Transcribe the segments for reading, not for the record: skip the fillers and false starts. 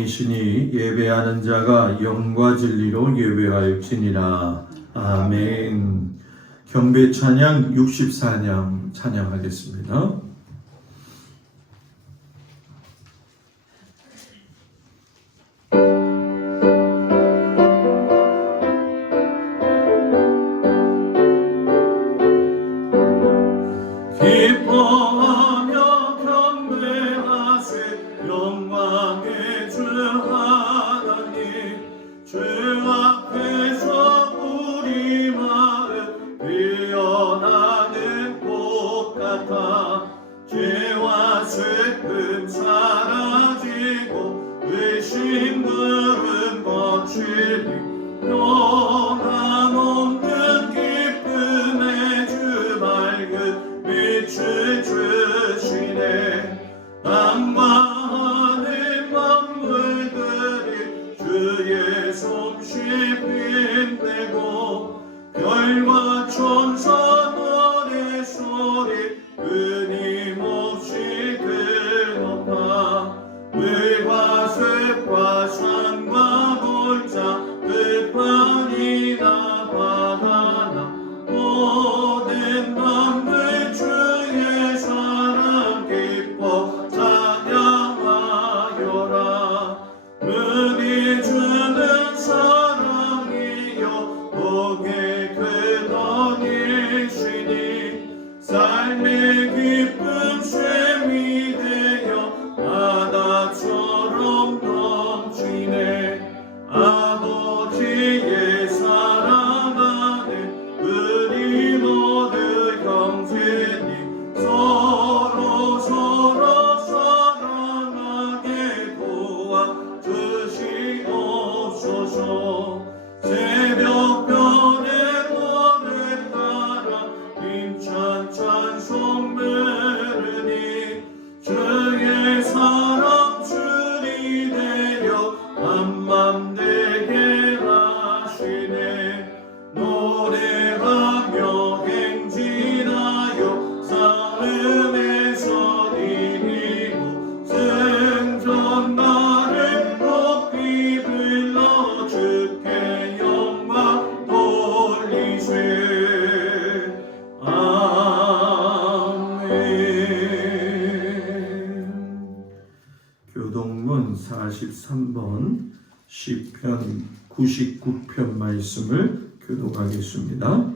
영이시니 예배하는 자가 영과 진리로 예배하였지니라. 아멘. 경배 찬양 64냥 찬양하겠습니다. 기뻐하며 경배하세 영광의 주 하나님, 주 앞에서 우리 마음 피어나는 꽃 같아 죄와 슬픔 사라지고 의심 구름 거칠리 변함없는 기쁨의 주 밝은 빛을 주시네. 땅과 하늘 만물들이 주의 솜씨 빛내고 별과 천사 노래소리 끊임없이 드높아 물과 숲과 산과 골짜 들판이나 바다나 모든 만물 주의 사랑 기뻐 찬양하여라. 은혜 주는 사랑이여 복의 근원이시니 삶의 기쁨 샘이 되어 바다처럼 넘치네. 아버지의 사랑 안에 우리 모두 형제니 서로 사랑하게 도와주시옵소서. 새벽별의 노래 따라 힘찬 찬송 부르니 주의 사랑 줄이 되려 한맘 되게 하시네. 노래하며 행진하여 싸움에서 이기고 생존나를 높이 불러 주께 영광 돌리세. 아멘. 교동문 43번 시편 99편 말씀을 교독하겠습니다.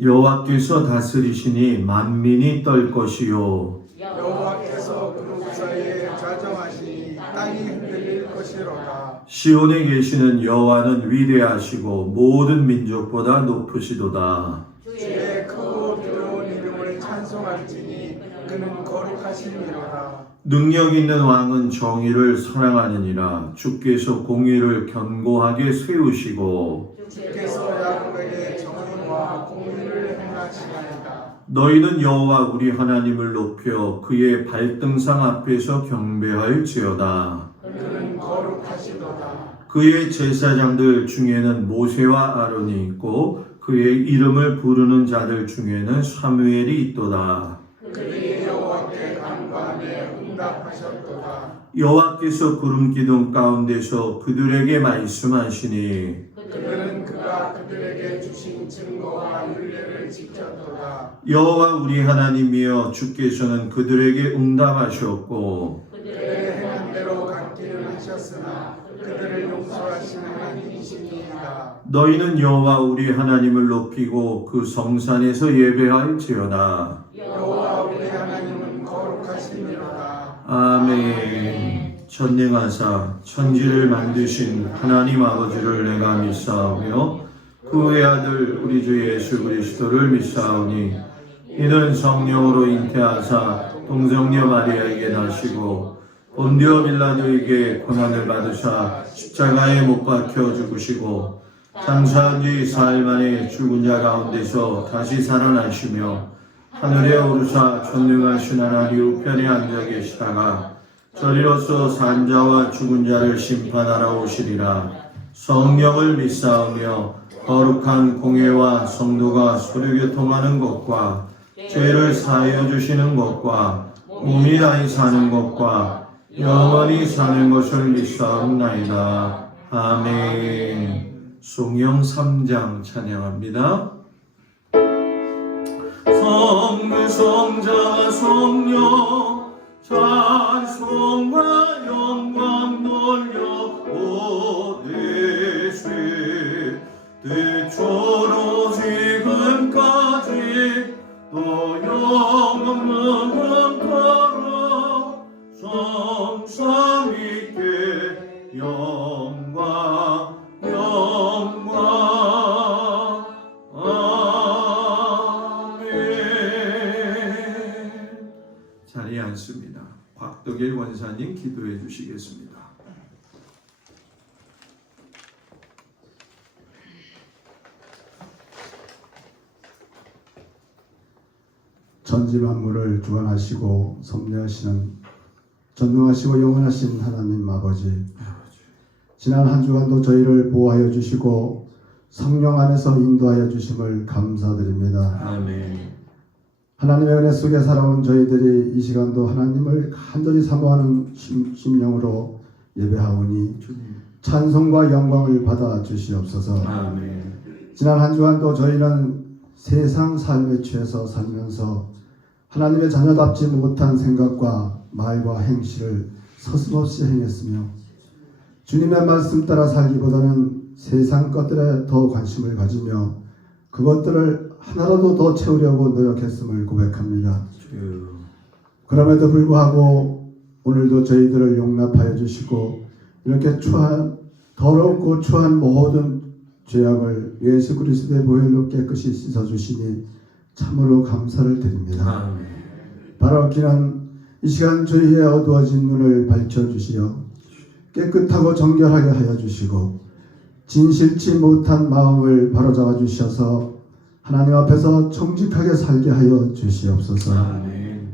여호와께서 다스리시니 만민이 떨 것이요, 여호와께서 그룹 사이에 자정하시니 땅이 흔들릴 것이로다. 시온에 계시는 여호와는 위대하시고 모든 민족보다 높으시도다. 주의 크고 두려운 이름을 찬송할지니 그는 거룩하심이로다. 능력 있는 왕은 정의를 사랑하느니라. 주께서 공의를 견고하게 세우시고 주께서 야곱에게 정의와 공의를 행하시나이다. 너희는 여호와 우리 하나님을 높여 그의 발등상 앞에서 경배할지어다. 그는 거룩하시도다. 그의 제사장들 중에는 모세와 아론이 있고 그의 이름을 부르는 자들 중에는 사무엘이 있도다. 그들이 여호와께 간구하며 응답하셨도다. 여호와께서 구름 기둥 가운데서 그들에게 말씀하시니 그들은 그가 그들에게 주신 증거와 율례를 지켰도다. 여호와 우리 하나님이여 주께서는 그들에게 응답하셨고 그들의 행한 대로 갚기를 하셨으나 그들을 용서하시는 하나님이시니이다. 너희는 여호와 우리 하나님을 높이고 그 성산에서 예배할지어다. 여호와 우리 하나님은 거룩하심이로다. 아멘. 전능하사 천지를 만드신 하나님 아버지를 내가 믿사오며 그의 아들 우리 주 예수 그리스도를 믿사오니 이는 성령으로 잉태하사 동정녀 마리아에게 나시고 본디오 빌라도에게 고난을 받으사 십자가에 못 박혀 죽으시고 장사한 지 사흘 만에 죽은 자 가운데서 다시 살아나시며 하늘에 오르사 전능하신 하나님 우편에 앉아 계시다가 저리로서 산자와 죽은 자를 심판하러 오시리라. 성령을 믿사오며 거룩한 공회와 성도가 서류교통하는 것과 죄를 사하여 주시는 것과 몸이 다히 사는 것과 영원히 사는 것을 믿사옵나이다. 아멘. 송영 3장 찬양합니다. 성부 성자와 성령 찬송과 영광 돌려 오되시 대초로 지금까지 또 영원한 거로 성삼 있게 영광 자리에 앉습니다. 곽덕일 원사님 기도해 주시겠습니다. 천지 만물을 주관하시고 섭리하시는 전능하시고 영원하신 하나님 아버지, 지난 한 주간도 저희를 보호하여 주시고 성령 안에서 인도하여 주심을 감사드립니다. 아멘. 하나님의 은혜 속에 살아온 저희들이 이 시간도 하나님을 간절히 사모하는 심령으로 예배하오니 주님. 찬송과 영광을 받아 주시옵소서. 아멘. 지난 한 주간도 저희는 세상 삶에 취해서 살면서 하나님의 자녀답지 못한 생각과 말과 행실을 서슴없이 행했으며 주님의 말씀 따라 살기보다는 세상 것들에 더 관심을 가지며 그것들을 하나라도 더 채우려고 노력했음을 고백합니다. 주. 그럼에도 불구하고 오늘도 저희들을 용납하여 주시고 이렇게 더럽고 추한 모든 죄악을 예수 그리스도의 보혈로 깨끗이 씻어주시니 참으로 감사를 드립니다. 아멘. 바로 기는 이 시간 저희의 어두워진 눈을 밝혀주시어 깨끗하고 정결하게 하여 주시고 진실치 못한 마음을 바로잡아 주셔서 하나님 앞에서 정직하게 살게 하여 주시옵소서. 아멘.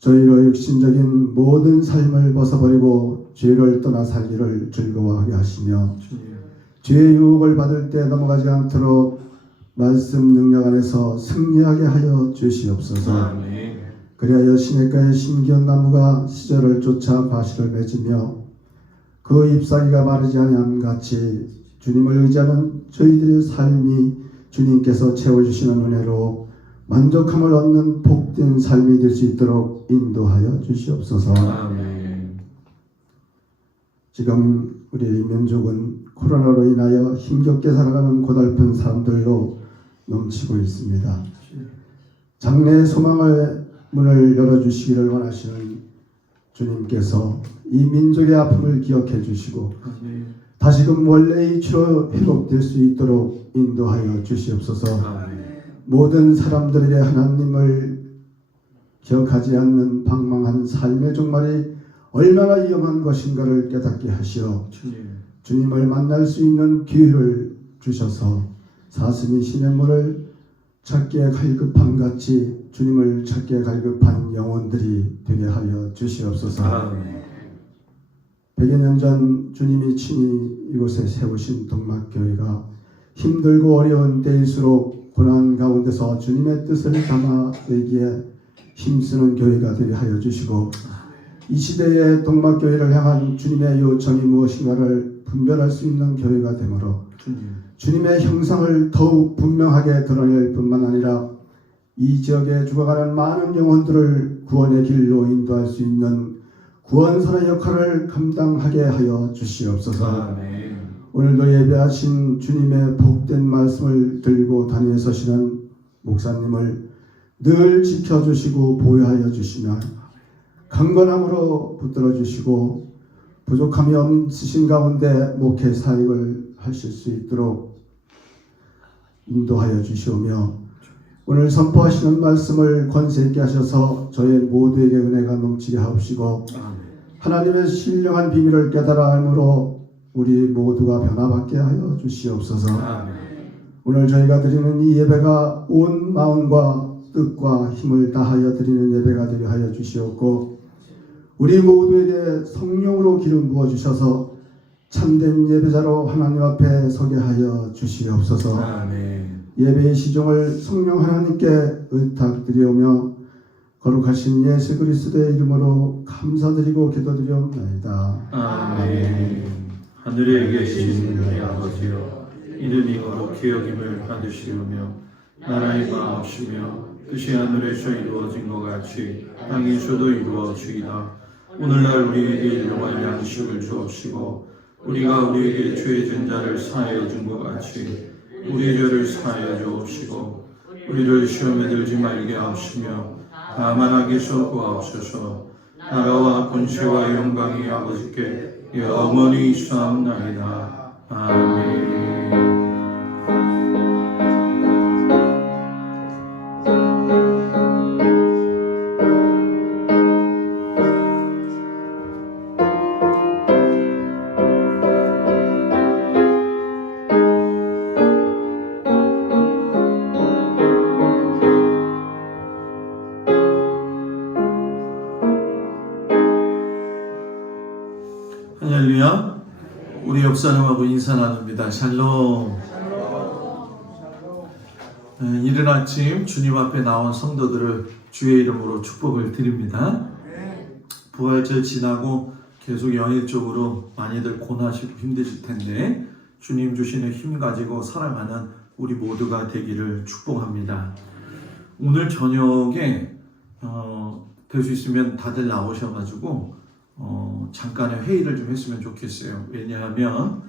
저희로 육신적인 모든 삶을 벗어버리고 죄를 떠나 살기를 즐거워하게 하시며 주님. 죄의 유혹을 받을 때 넘어가지 않도록 말씀 능력 안에서 승리하게 하여 주시옵소서. 아멘. 그리하여 시냇가의 심기운 나무가 시절을 쫓아 과실을 맺으며 그 잎사귀가 마르지 아니함 같이 주님을 의지하는 저희들의 삶이 주님께서 채워주시는 은혜로 만족함을 얻는 복된 삶이 될 수 있도록 인도하여 주시옵소서. 아멘. 지금 우리 민족은 코로나로 인하여 힘겹게 살아가는 고달픈 사람들로 넘치고 있습니다. 장래의 소망을 문을 열어주시기를 원하시는 주님께서 이 민족의 아픔을 기억해 주시고 아멘. 다시금 원래의 이치로 회복될 수 있도록 인도하여 주시옵소서. 아멘. 모든 사람들에게 하나님을 기억하지 않는 방황한 삶의 종말이 얼마나 위험한 것인가를 깨닫게 하시어 주님. 주님을 만날 수 있는 기회를 주셔서 사슴이 시냇물을 찾기에 갈급함 같이 주님을 찾기에 갈급한 영혼들이 되게 하여 주시옵소서. 아멘. 100여 년 전 주님이 친히 이곳에 세우신 동막교회가 힘들고 어려운 때일수록 고난 가운데서 주님의 뜻을 담아내기에 힘쓰는 교회가 되게 하여 주시고 이 시대의 동막교회를 향한 주님의 요청이 무엇인가를 분별할 수 있는 교회가 되므로 주님. 주님의 형상을 더욱 분명하게 드러낼 뿐만 아니라 이 지역에 죽어가는 많은 영혼들을 구원의 길로 인도할 수 있는 구원선의 역할을 감당하게 하여 주시옵소서. 아멘. 오늘도 예배하신 주님의 복된 말씀을 들고 단위에 서시는 목사님을 늘 지켜주시고 보호하여 주시며 강건함으로 붙들어 주시고 부족함이 없으신 가운데 목회 사역을 하실 수 있도록 인도하여 주시오며 오늘 선포하시는 말씀을 권세 있게 하셔서 저희 모두에게 은혜가 넘치게 하옵시고 아멘. 하나님의 신령한 비밀을 깨달아 알므로 우리 모두가 변화받게 하여 주시옵소서. 아멘. 오늘 저희가 드리는 이 예배가 온 마음과 뜻과 힘을 다하여 드리는 예배가 되게 하여 주시옵고 우리 모두에게 성령으로 기름 부어 주셔서 참된 예배자로 하나님 앞에 서게 하여 주시옵소서. 아멘. 예배의 시종을 성령 하나님께 의탁드리오며 거룩하신 예수 그리스도의 이름으로 감사드리고 기도드리옵나이다. 아멘. 하늘에 계신 우리 아버지여, 이름이 거룩히 여김을 받으시오며 나라의 마옵시며 뜻이 하늘에서 이루어진 것 같이 땅에서도 이루어지이다. 오늘날 우리에게 일용할 양식을 주옵시고 우리가 우리에게 죄진 자를 사하여 준 것 같이 우리의 죄를 사하여 주옵시고 우리를 시험에 들지 말게 하옵시며 다만 악에서 구하옵소서. 나라와 권세와 영광이 아버지께 영원히 있사옵나이다. 아멘. 할렐루야. 우리 옆 사람하고 인사 나눕니다. 샬롬. 이른 아침 주님 앞에 나온 성도들을 주의 이름으로 축복을 드립니다. 부활절 지나고 계속 연일 쪽으로 많이들 고나시고 힘드실 텐데 주님 주시는 힘 가지고 살아가는 우리 모두가 되기를 축복합니다. 오늘 저녁에 될 수 있으면 다들 나오셔가지고 잠깐의 회의를 좀 했으면 좋겠어요. 왜냐하면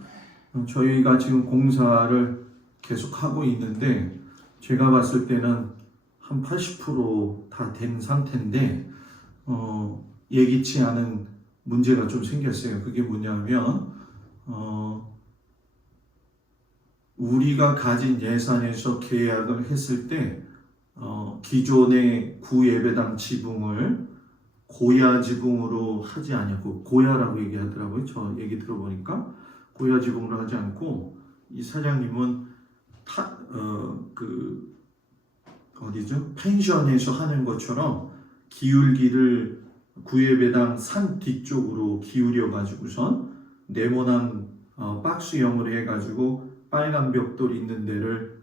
저희가 지금 공사를 계속 하고 있는데 제가 봤을 때는 한 80% 다 된 상태인데 예기치 않은 문제가 좀 생겼어요. 그게 뭐냐면 우리가 가진 예산에서 계약을 했을 때 기존의 구예배당 지붕을 고야 지붕으로 하지 않았고 고야라고 얘기하더라고요. 저 얘기 들어보니까 고야 지붕으로 하지 않고 이 사장님은 어디죠? 펜션에서 하는 것처럼 기울기를 구예배당 산 뒤쪽으로 기울여 가지고선 네모난 박스형으로 해가지고 빨간 벽돌 있는 데를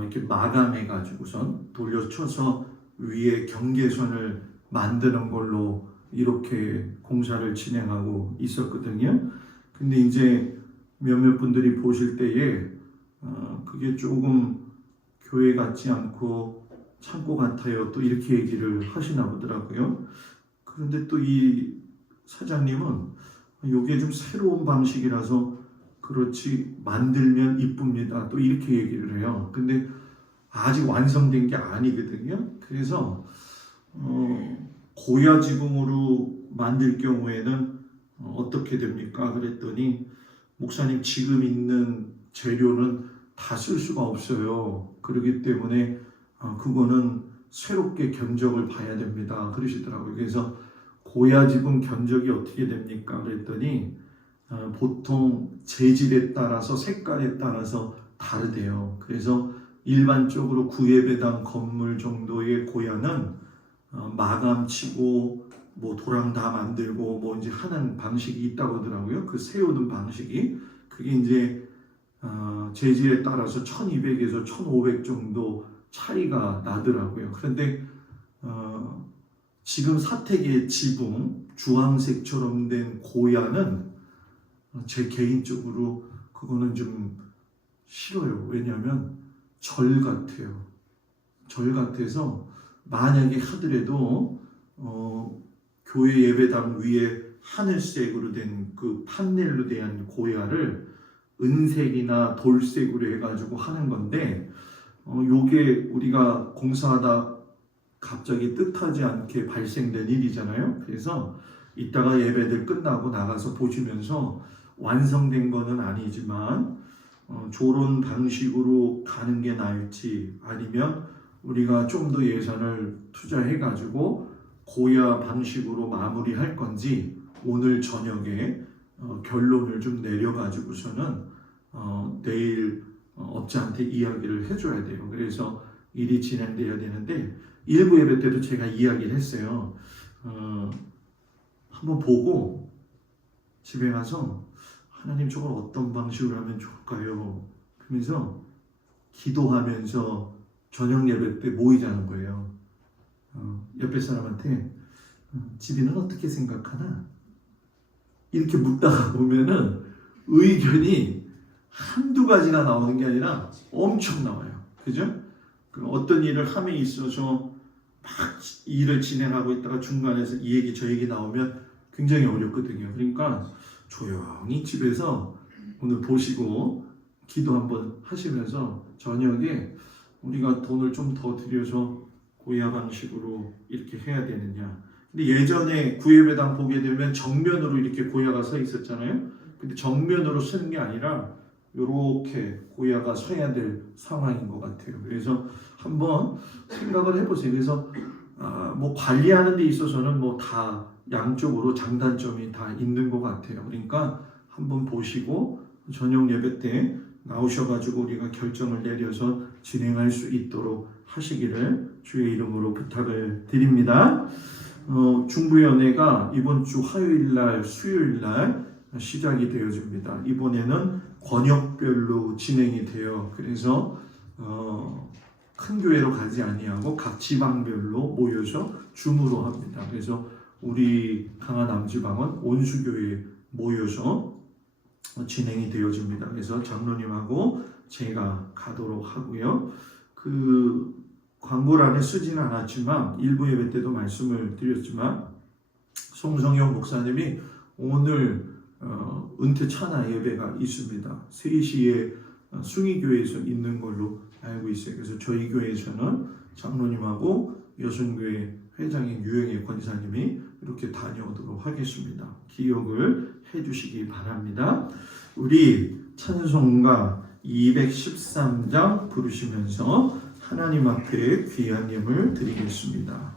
이렇게 마감해 가지고선 돌려쳐서 위에 경계선을 만드는 걸로 이렇게 공사를 진행하고 있었거든요. 근데 이제 몇몇 분들이 보실 때에 그게 조금 교회 같지 않고 창고 같아요. 또 이렇게 얘기를 하시나 보더라고요. 그런데 또 이 사장님은 이게 좀 새로운 방식이라서 그렇지 만들면 이쁩니다. 또 이렇게 얘기를 해요. 근데 아직 완성된 게 아니거든요. 그래서 고야 지붕으로 만들 경우에는 어떻게 됩니까? 그랬더니 목사님 지금 있는 재료는 다 쓸 수가 없어요. 그렇기 때문에 그거는 새롭게 견적을 봐야 됩니다. 그러시더라고요. 그래서 고야 지붕 견적이 어떻게 됩니까? 그랬더니 보통 재질에 따라서 색깔에 따라서 다르대요. 그래서 일반적으로 구예배당 건물 정도의 고야는 마감치고 뭐 도랑 다 만들고 뭐 이제 하는 방식이 있다고 하더라고요. 그 세우는 방식이 그게 이제 재질에 따라서 1200에서 1500 정도 차이가 나더라고요. 그런데 지금 사택의 지붕 주황색처럼 된 고야는 제 개인적으로 그거는 좀 싫어요. 왜냐하면 절 같아요. 절 같아서 만약에 하더라도 교회 예배당 위에 하늘색으로 된 그 판넬로 된 고야를 은색이나 돌색으로 해가지고 하는 건데 요게 우리가 공사하다 갑자기 뜻하지 않게 발생된 일이잖아요. 그래서 이따가 예배들 끝나고 나가서 보시면서 완성된 거는 아니지만 저런 방식으로 가는 게 나을지 아니면 우리가 좀 더 예산을 투자해 가지고 고야 방식으로 마무리할 건지 오늘 저녁에 결론을 좀 내려 가지고서는 내일 업자한테 이야기를 해줘야 돼요. 그래서 일이 진행돼야 되는데 일부 예배 때도 제가 이야기를 했어요. 한번 보고 집에 가서 하나님 저걸 어떤 방식으로 하면 좋을까요? 그러면서 기도하면서 저녁 예배 때 모이자는 거예요. 옆에 사람한테 지비는 어떻게 생각하나? 이렇게 묻다가 보면은 의견이 한두 가지가 나오는 게 아니라 엄청 나와요. 그죠? 어떤 일을 함에 있어서 막 일을 진행하고 있다가 중간에서 이 얘기 저 얘기 나오면 굉장히 어렵거든요. 그러니까 조용히 집에서 오늘 보시고 기도 한번 하시면서 저녁에 우리가 돈을 좀 더 들여서 고야 방식으로 이렇게 해야 되느냐. 근데 예전에 구예배당 보게 되면 정면으로 이렇게 고야가 서 있었잖아요. 근데 정면으로 서는 게 아니라 이렇게 고야가 서야 될 상황인 것 같아요. 그래서 한번 생각을 해보세요. 그래서 뭐 관리하는 데 있어서는 뭐 다 양쪽으로 장단점이 다 있는 것 같아요. 그러니까 한번 보시고 저녁 예배 때 나오셔가지고 우리가 결정을 내려서 진행할 수 있도록 하시기를 주의 이름으로 부탁을 드립니다. 중부연회가 이번 주 화요일날, 수요일날 시작이 되어집니다. 이번에는 권역별로 진행이 돼요. 그래서 큰 교회로 가지 아니하고 각 지방별로 모여서 줌으로 합니다. 그래서 우리 강한 남지방은 온수교회에 모여서 진행이 되어집니다. 그래서 장로님하고 제가 가도록 하고요. 그 광고란에 쓰지는 않았지만 일부 예배 때도 말씀을 드렸지만 송성영 목사님이 오늘 은퇴 찬화 예배가 있습니다. 3시에 숭의교회에서 있는 걸로 알고 있어요. 그래서 저희 교회에서는 장로님하고 여성교회 회장인 유영애 권사님이 이렇게 다녀오도록 하겠습니다. 기억을 해주시기 바랍니다. 우리 찬송가 213장 부르시면서 하나님 앞에 귀한 예물 드리겠습니다.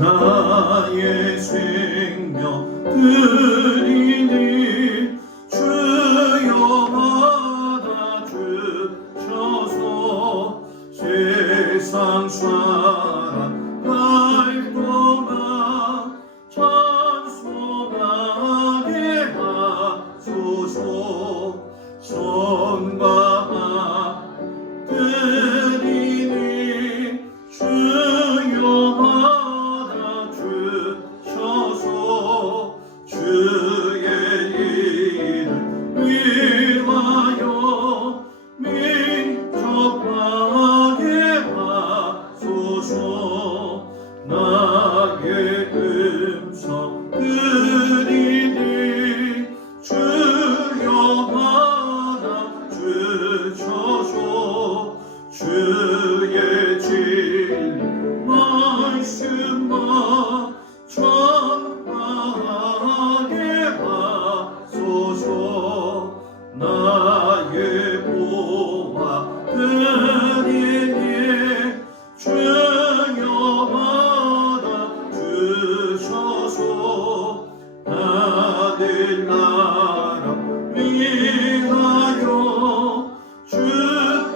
나의 생명 드리니 주여 받아주셔서 세상 살아갈 동안 찬송하게 하소서. 선과 드리니 주여 받아주셔서 주의 이름 위하여 민족하게 하소서. 나의 음성 드리니 주여 받아주셔서 주의 진리 말씀만 전하게 하소서. 나의 보화 드리니 주여 받아주셔서 하늘 나라 위하여 주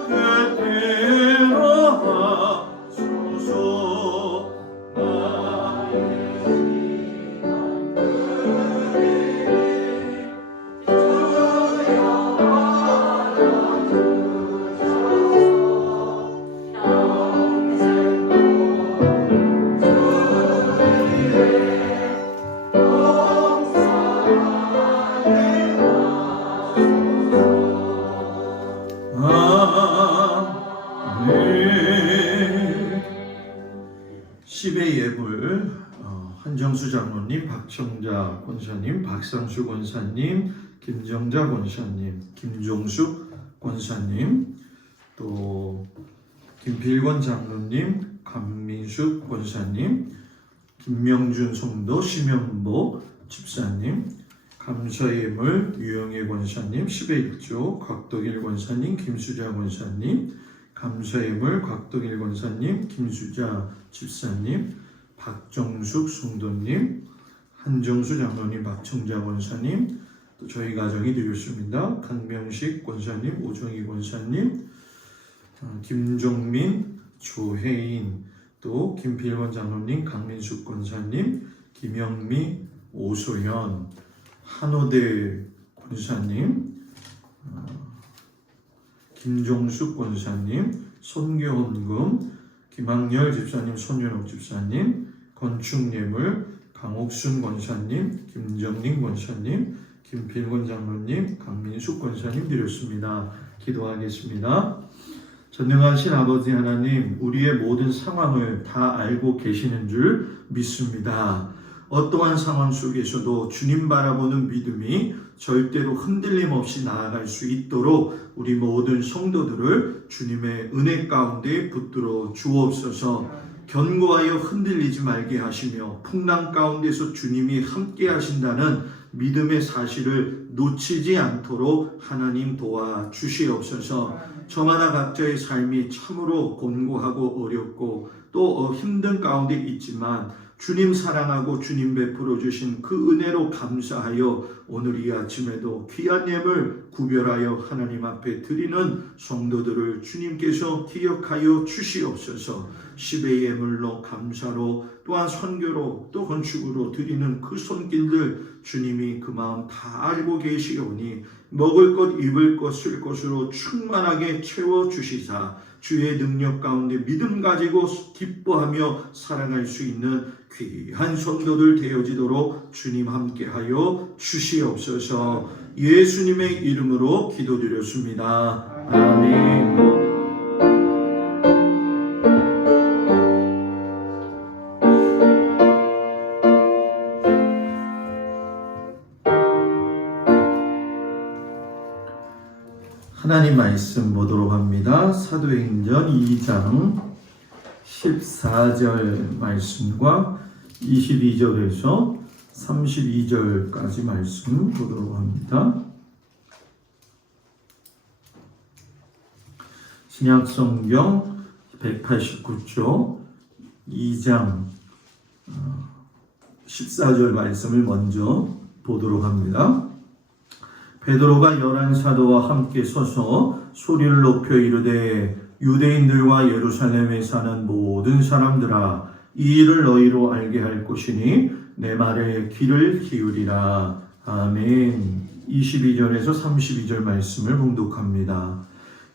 뜻대로 하소서. 나의 시간 드리니 주여 십의 예불 한정수 장로님, 박청자 권사님, 박상수 권사님, 김정자 권사님, 김종숙 권사님, 또 김필권 장로님, 강민숙 권사님, 김명준 성도, 심연보 집사님, 감사예물 유영애 권사님, 10의 1조 곽덕일 권사님, 김수자 권사님, 감사예물 곽덕일 권사님, 김수자 집사님, 박정숙 성도님, 한정수 장로님, 박청자 권사님, 또 저희 가정이 되겠습니다. 강명식 권사님, 오정희 권사님, 김종민, 조혜인, 또 김필원 장로님, 강민숙 권사님, 김영미, 오소연, 한호대 권사님, 김종숙 권사님, 손교헌금, 김학열 집사님, 손윤옥 집사님, 건축예물, 강옥순 권사님, 김정림 권사님, 김필곤 장로님, 강민숙 권사님 드렸습니다. 기도하겠습니다. 전능하신 아버지 하나님, 우리의 모든 상황을 다 알고 계시는 줄 믿습니다. 어떠한 상황 속에서도 주님 바라보는 믿음이 절대로 흔들림 없이 나아갈 수 있도록 우리 모든 성도들을 주님의 은혜 가운데 붙들어 주옵소서. 견고하여 흔들리지 말게 하시며 풍랑 가운데서 주님이 함께 하신다는 믿음의 사실을 놓치지 않도록 하나님 도와 주시옵소서. 저마다 각자의 삶이 참으로 곤고하고 어렵고 또 힘든 가운데 있지만 주님 사랑하고 주님 베풀어 주신 그 은혜로 감사하여 오늘 이 아침에도 귀한 예물 구별하여 하나님 앞에 드리는 성도들을 주님께서 기억하여 주시옵소서. 10의 예물로 감사로 또한 선교로 또 건축으로 드리는 그 손길들 주님이 그 마음 다 알고 계시오니 먹을 것 입을 것 쓸 것으로 충만하게 채워주시사 주의 능력 가운데 믿음 가지고 기뻐하며 살아갈 수 있는 귀한 성도들 되어지도록 주님 함께하여 주시옵소서. 예수님의 이름으로 기도드렸습니다. 아멘. 하나님 말씀 보도록 합니다. 사도행전 2장 14절 말씀과 22절에서 32절까지 말씀 보도록 합니다. 신약성경 189쪽 2장 14절 말씀을 먼저 보도록 합니다. 베드로가 11사도와 함께 서서 소리를 높여 이르되 유대인들과 예루살렘에 사는 모든 사람들아 이 일을 너희로 알게 할 것이니 내 말에 귀를 기울이라. 아멘. 22절에서 32절 말씀을 봉독합니다.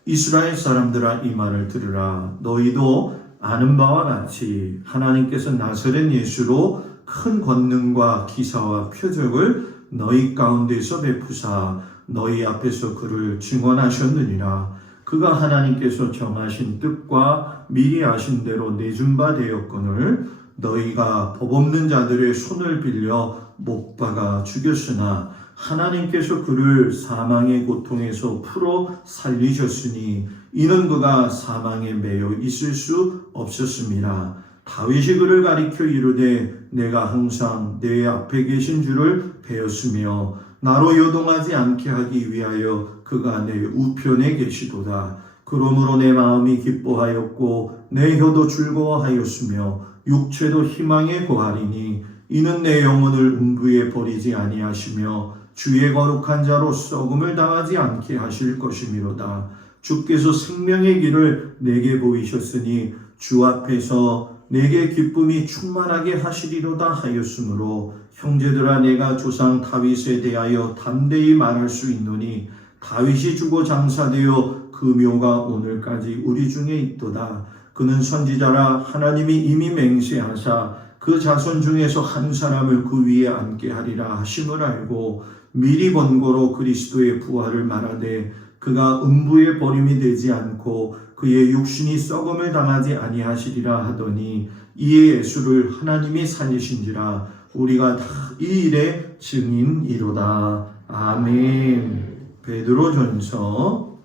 이스라엘 사람들아 이 말을 들으라. 너희도 아는 바와 같이 하나님께서 나사렛 예수로 큰 권능과 기사와 표적을 너희 가운데서 베푸사 너희 앞에서 그를 증언하셨느니라. 그가 하나님께서 정하신 뜻과 미리 아신 대로 내준 바 되었거늘 너희가 법 없는 자들의 손을 빌려 못 박아 죽였으나 하나님께서 그를 사망의 고통에서 풀어 살리셨으니 이는 그가 사망에 매여 있을 수 없었습니다. 다윗이 그를 가리켜 이르되 내가 항상 내 앞에 계신 줄을 배웠으며 나로 요동하지 않게 하기 위하여 그가 내 우편에 계시도다. 그러므로 내 마음이 기뻐하였고 내 혀도 즐거워하였으며 육체도 희망에 거하리니 이는 내 영혼을 음부에 버리지 아니하시며 주의 거룩한 자로 썩음을 당하지 않게 하실 것이미로다. 주께서 생명의 길을 내게 보이셨으니 주 앞에서 내게 기쁨이 충만하게 하시리로다 하였으므로 형제들아 내가 조상 다윗에 대하여 담대히 말할 수 있노니 다윗이 죽어 장사되어 그 묘가 오늘까지 우리 중에 있도다. 그는 선지자라 하나님이 이미 맹세하사 그 자손 중에서 한 사람을 그 위에 앉게 하리라 하심을 알고 미리 번거로 그리스도의 부활을 말하되 그가 음부에 버림이 되지 않고 그의 육신이 썩음을 당하지 아니하시리라 하더니 이에 예수를 하나님이 살리신지라 우리가 다 이 일의 증인이로다. 아멘. 베드로전서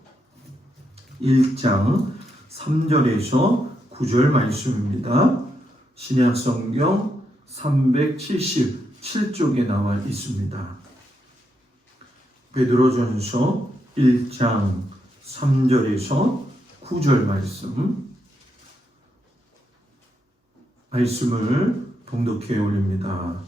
1장 3절에서 9절 말씀입니다. 신약성경 377쪽에 나와 있습니다. 베드로전서 1장 3절에서 9절 말씀을 봉독해 올립니다.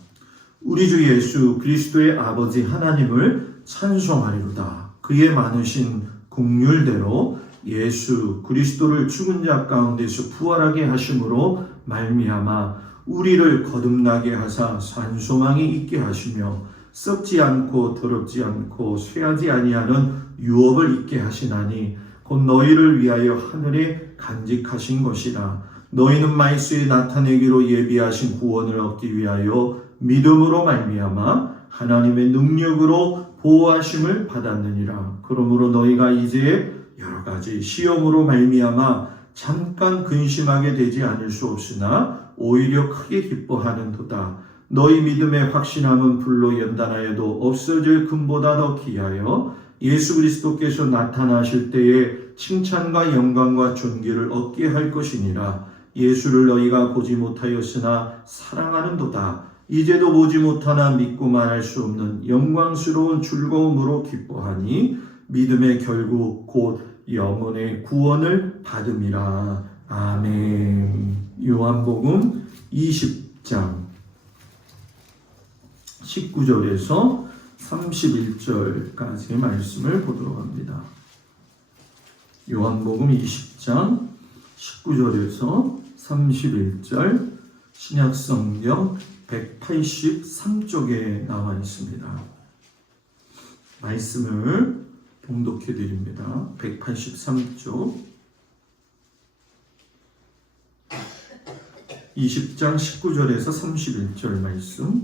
우리 주 예수 그리스도의 아버지 하나님을 찬송하리로다. 그의 많으신 긍휼대로 예수 그리스도를 죽은 자 가운데서 부활하게 하심으로 말미암아 우리를 거듭나게 하사 산소망이 있게 하시며 썩지 않고 더럽지 않고 쇠하지 아니하는 유업을 있게 하시나니 곧 너희를 위하여 하늘에 간직하신 것이라. 너희는 말세에 나타내기로 예비하신 구원을 얻기 위하여 믿음으로 말미암아 하나님의 능력으로 보호하심을 받았느니라. 그러므로 너희가 이제 여러 가지 시험으로 말미암아 잠깐 근심하게 되지 않을 수 없으나 오히려 크게 기뻐하는도다. 너희 믿음의 확신함은 불로 연단하여도 없어질 금보다 더 귀하여 예수 그리스도께서 나타나실 때에 칭찬과 영광과 존귀를 얻게 할 것이니라. 예수를 너희가 보지 못하였으나 사랑하는도다. 이제도 보지 못하나 믿고 말할 수 없는 영광스러운 즐거움으로 기뻐하니 믿음의 결국 곧 영혼의 구원을 받음이라. 아멘. 요한복음 20장 19절에서 31절까지의 말씀을 보도록 합니다. 요한복음 20장 19절에서 31절 신약성경 183쪽에 나와 있습니다. 말씀을 봉독해 드립니다. 183쪽 20장 19절에서 31절 말씀.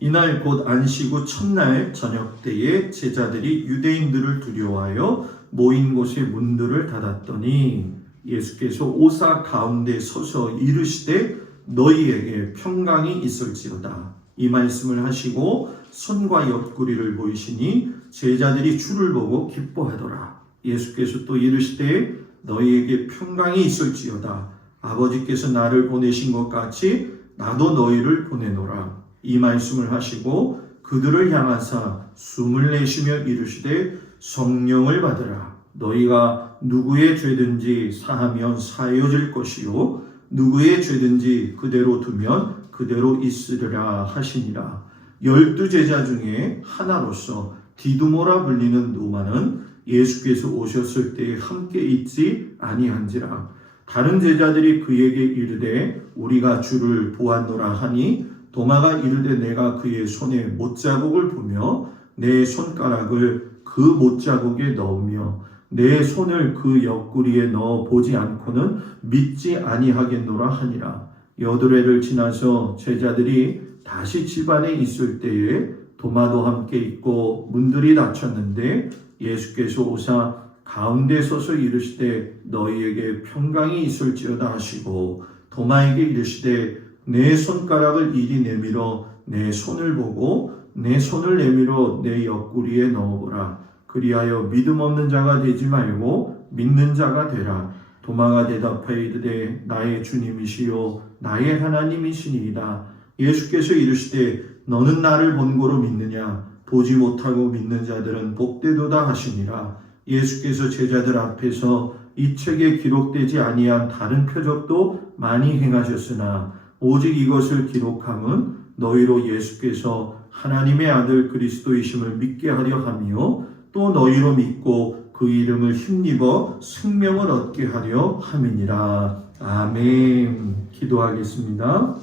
이날 곧 안식 후 첫날 저녁 때에 제자들이 유대인들을 두려워하여 모인 곳에 문들을 닫았더니 예수께서 오사 가운데 서서 이르시되 너희에게 평강이 있을지어다. 이 말씀을 하시고 손과 옆구리를 보이시니 제자들이 주를 보고 기뻐하더라. 예수께서 또 이르시되 너희에게 평강이 있을지어다. 아버지께서 나를 보내신 것 같이 나도 너희를 보내노라. 이 말씀을 하시고 그들을 향하사 숨을 내쉬며 이르시되 성령을 받으라. 너희가 누구의 죄든지 사하면 사해질 것이요 누구의 죄든지 그대로 두면 그대로 있으리라 하시니라. 12 제자 중에 하나로서 디두모라 불리는 도마는 예수께서 오셨을 때에 함께 있지 아니한지라. 다른 제자들이 그에게 이르되 우리가 주를 보았노라 하니 도마가 이르되 내가 그의 손에 못자국을 보며 내 손가락을 그 못자국에 넣으며 내 손을 그 옆구리에 넣어 보지 않고는 믿지 아니하겠노라 하니라. 여드레를 지나서 제자들이 다시 집안에 있을 때에 도마도 함께 있고 문들이 닫혔는데 예수께서 오사 가운데 서서 이르시되 너희에게 평강이 있을지어다 하시고 도마에게 이르시되 내 손가락을 이리 내밀어 내 손을 보고 내 손을 내밀어 내 옆구리에 넣어보라. 그리하여 믿음 없는 자가 되지 말고 믿는 자가 되라. 도마가 대답하여 이르되 나의 주님이시요 나의 하나님이시니이다. 예수께서 이르시되 너는 나를 본고로 믿느냐? 보지 못하고 믿는 자들은 복되도다 하시니라. 예수께서 제자들 앞에서 이 책에 기록되지 아니한 다른 표적도 많이 행하셨으나 오직 이것을 기록함은 너희로 예수께서 하나님의 아들 그리스도이심을 믿게 하려 하며 또 너희로 믿고 그 이름을 힘입어 생명을 얻게 하려 함이니라. 아멘. 기도하겠습니다.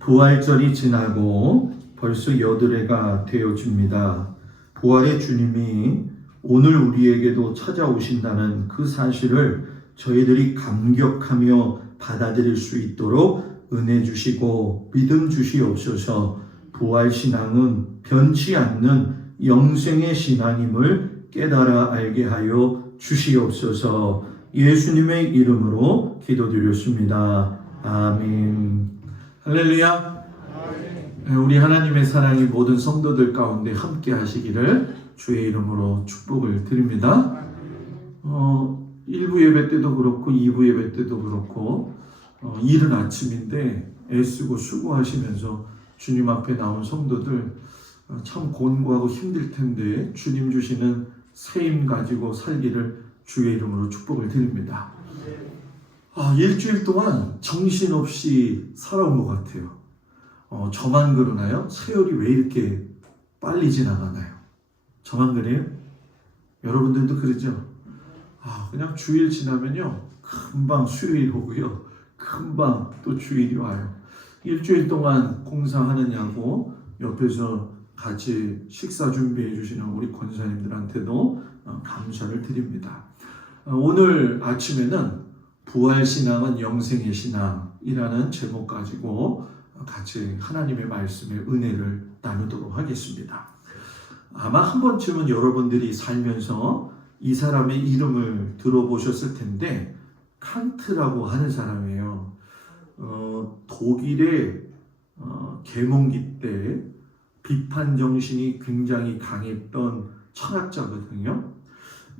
부활절이 지나고 벌써 여드레가 되어집니다. 부활의 주님이 오늘 우리에게도 찾아오신다는 그 사실을 저희들이 감격하며 받아들일 수 있도록 은혜 주시고 믿음 주시옵소서. 부활신앙은 변치 않는 영생의 신앙임을 깨달아 알게 하여 주시옵소서. 예수님의 이름으로 기도드렸습니다. 아멘. 할렐루야. 우리 하나님의 사랑이 모든 성도들 가운데 함께 하시기를 주의 이름으로 축복을 드립니다. 1부 예배 때도 그렇고 2부 예배 때도 그렇고 이른 아침인데 애쓰고 수고하시면서 주님 앞에 나온 성도들 참 곤고하고 힘들 텐데 주님 주시는 새 힘 가지고 살기를 주의 이름으로 축복을 드립니다. 일주일 동안 정신없이 살아온 것 같아요. 저만 그러나요? 세월이 왜 이렇게 빨리 지나가나요? 저만 그래요? 여러분들도 그러죠? 그냥 주일 지나면요 금방 수요일 오고요 금방 또 주일이 와요. 일주일 동안 공사하느냐고 옆에서 같이 식사 준비해 주시는 우리 권사님들한테도 감사를 드립니다. 오늘 아침에는 부활신앙은 영생의 신앙이라는 제목 가지고 같이 하나님의 말씀의 은혜를 나누도록 하겠습니다. 아마 한 번쯤은 여러분들이 살면서 이 사람의 이름을 들어보셨을 텐데 칸트라고 하는 사람이에요. 독일의 계몽기 때 비판 정신이 굉장히 강했던 철학자거든요.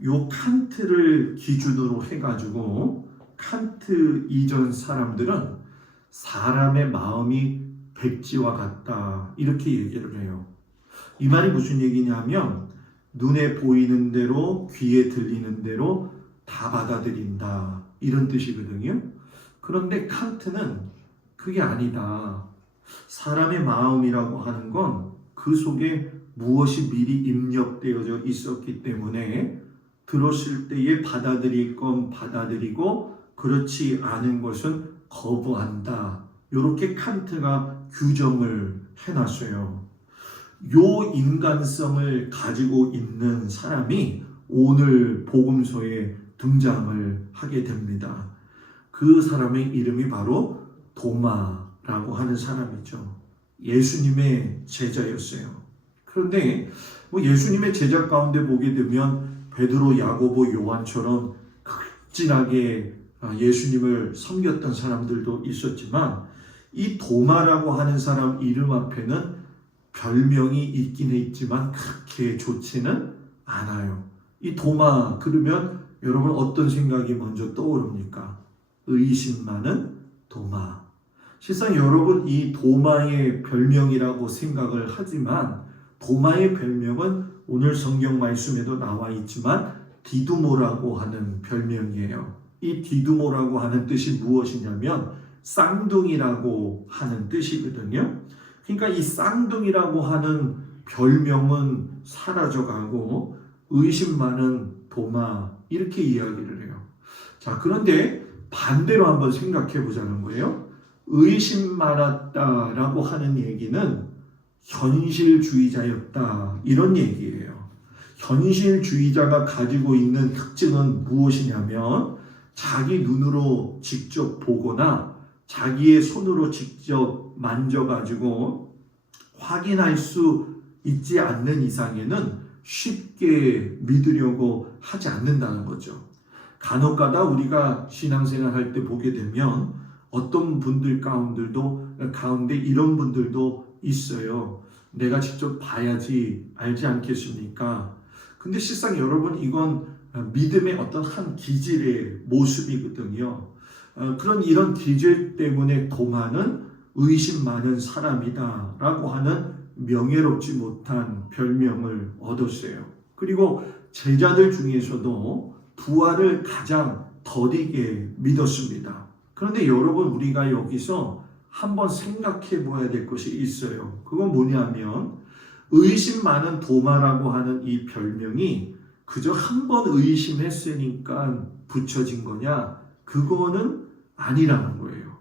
요 칸트를 기준으로 해가지고 칸트 이전 사람들은 사람의 마음이 백지와 같다 이렇게 얘기를 해요. 이 말이 무슨 얘기냐면 눈에 보이는 대로 귀에 들리는 대로 다 받아들인다 이런 뜻이거든요. 그런데 칸트는 그게 아니다. 사람의 마음이라고 하는 건 그 속에 무엇이 미리 입력되어져 있었기 때문에 들었을 때에 받아들일 건 받아들이고 그렇지 않은 것은 거부한다. 이렇게 칸트가 규정을 해놨어요. 요 인간성을 가지고 있는 사람이 오늘 복음서에 등장을 하게 됩니다. 그 사람의 이름이 바로 도마라고 하는 사람이죠. 예수님의 제자였어요. 그런데 예수님의 제자 가운데 보게 되면 베드로, 야고보, 요한처럼 극진하게 예수님을 섬겼던 사람들도 있었지만 이 도마라고 하는 사람 이름 앞에는 별명이 있긴 있지만 그렇게 좋지는 않아요. 이 도마 그러면 여러분 어떤 생각이 먼저 떠오릅니까? 의심 많은 도마. 실상 여러분 이 도마의 별명이라고 생각을 하지만 도마의 별명은 오늘 성경 말씀에도 나와 있지만 디두모라고 하는 별명이에요. 이 디두모라고 하는 뜻이 무엇이냐면 쌍둥이라고 하는 뜻이거든요. 그러니까 이 쌍둥이라고 하는 별명은 사라져가고 의심 많은 도마 이렇게 이야기를 해요. 자, 그런데 반대로 한번 생각해 보자는 거예요. 의심 많았다라고 하는 얘기는 현실주의자였다 이런 얘기예요. 현실주의자가 가지고 있는 특징은 무엇이냐면 자기 눈으로 직접 보거나 자기의 손으로 직접 만져가지고 확인할 수 있지 않는 이상에는 쉽게 믿으려고 하지 않는다는 거죠. 간혹가다 우리가 신앙생활 할 때 보게 되면 어떤 분들 가운데 이런 분들도 있어요. 내가 직접 봐야지 알지 않겠습니까? 근데 실상 여러분 이건 믿음의 어떤 한 기질의 모습이거든요. 이런 기질 때문에 도마는 의심 많은 사람이다 라고 하는 명예롭지 못한 별명을 얻었어요. 그리고 제자들 중에서도 부활을 가장 더디게 믿었습니다. 그런데 여러분 우리가 여기서 한번 생각해 봐야 될 것이 있어요. 그건 뭐냐면 의심 많은 도마라고 하는 이 별명이 그저 한 번 의심했으니까 붙여진 거냐? 그거는 아니라는 거예요.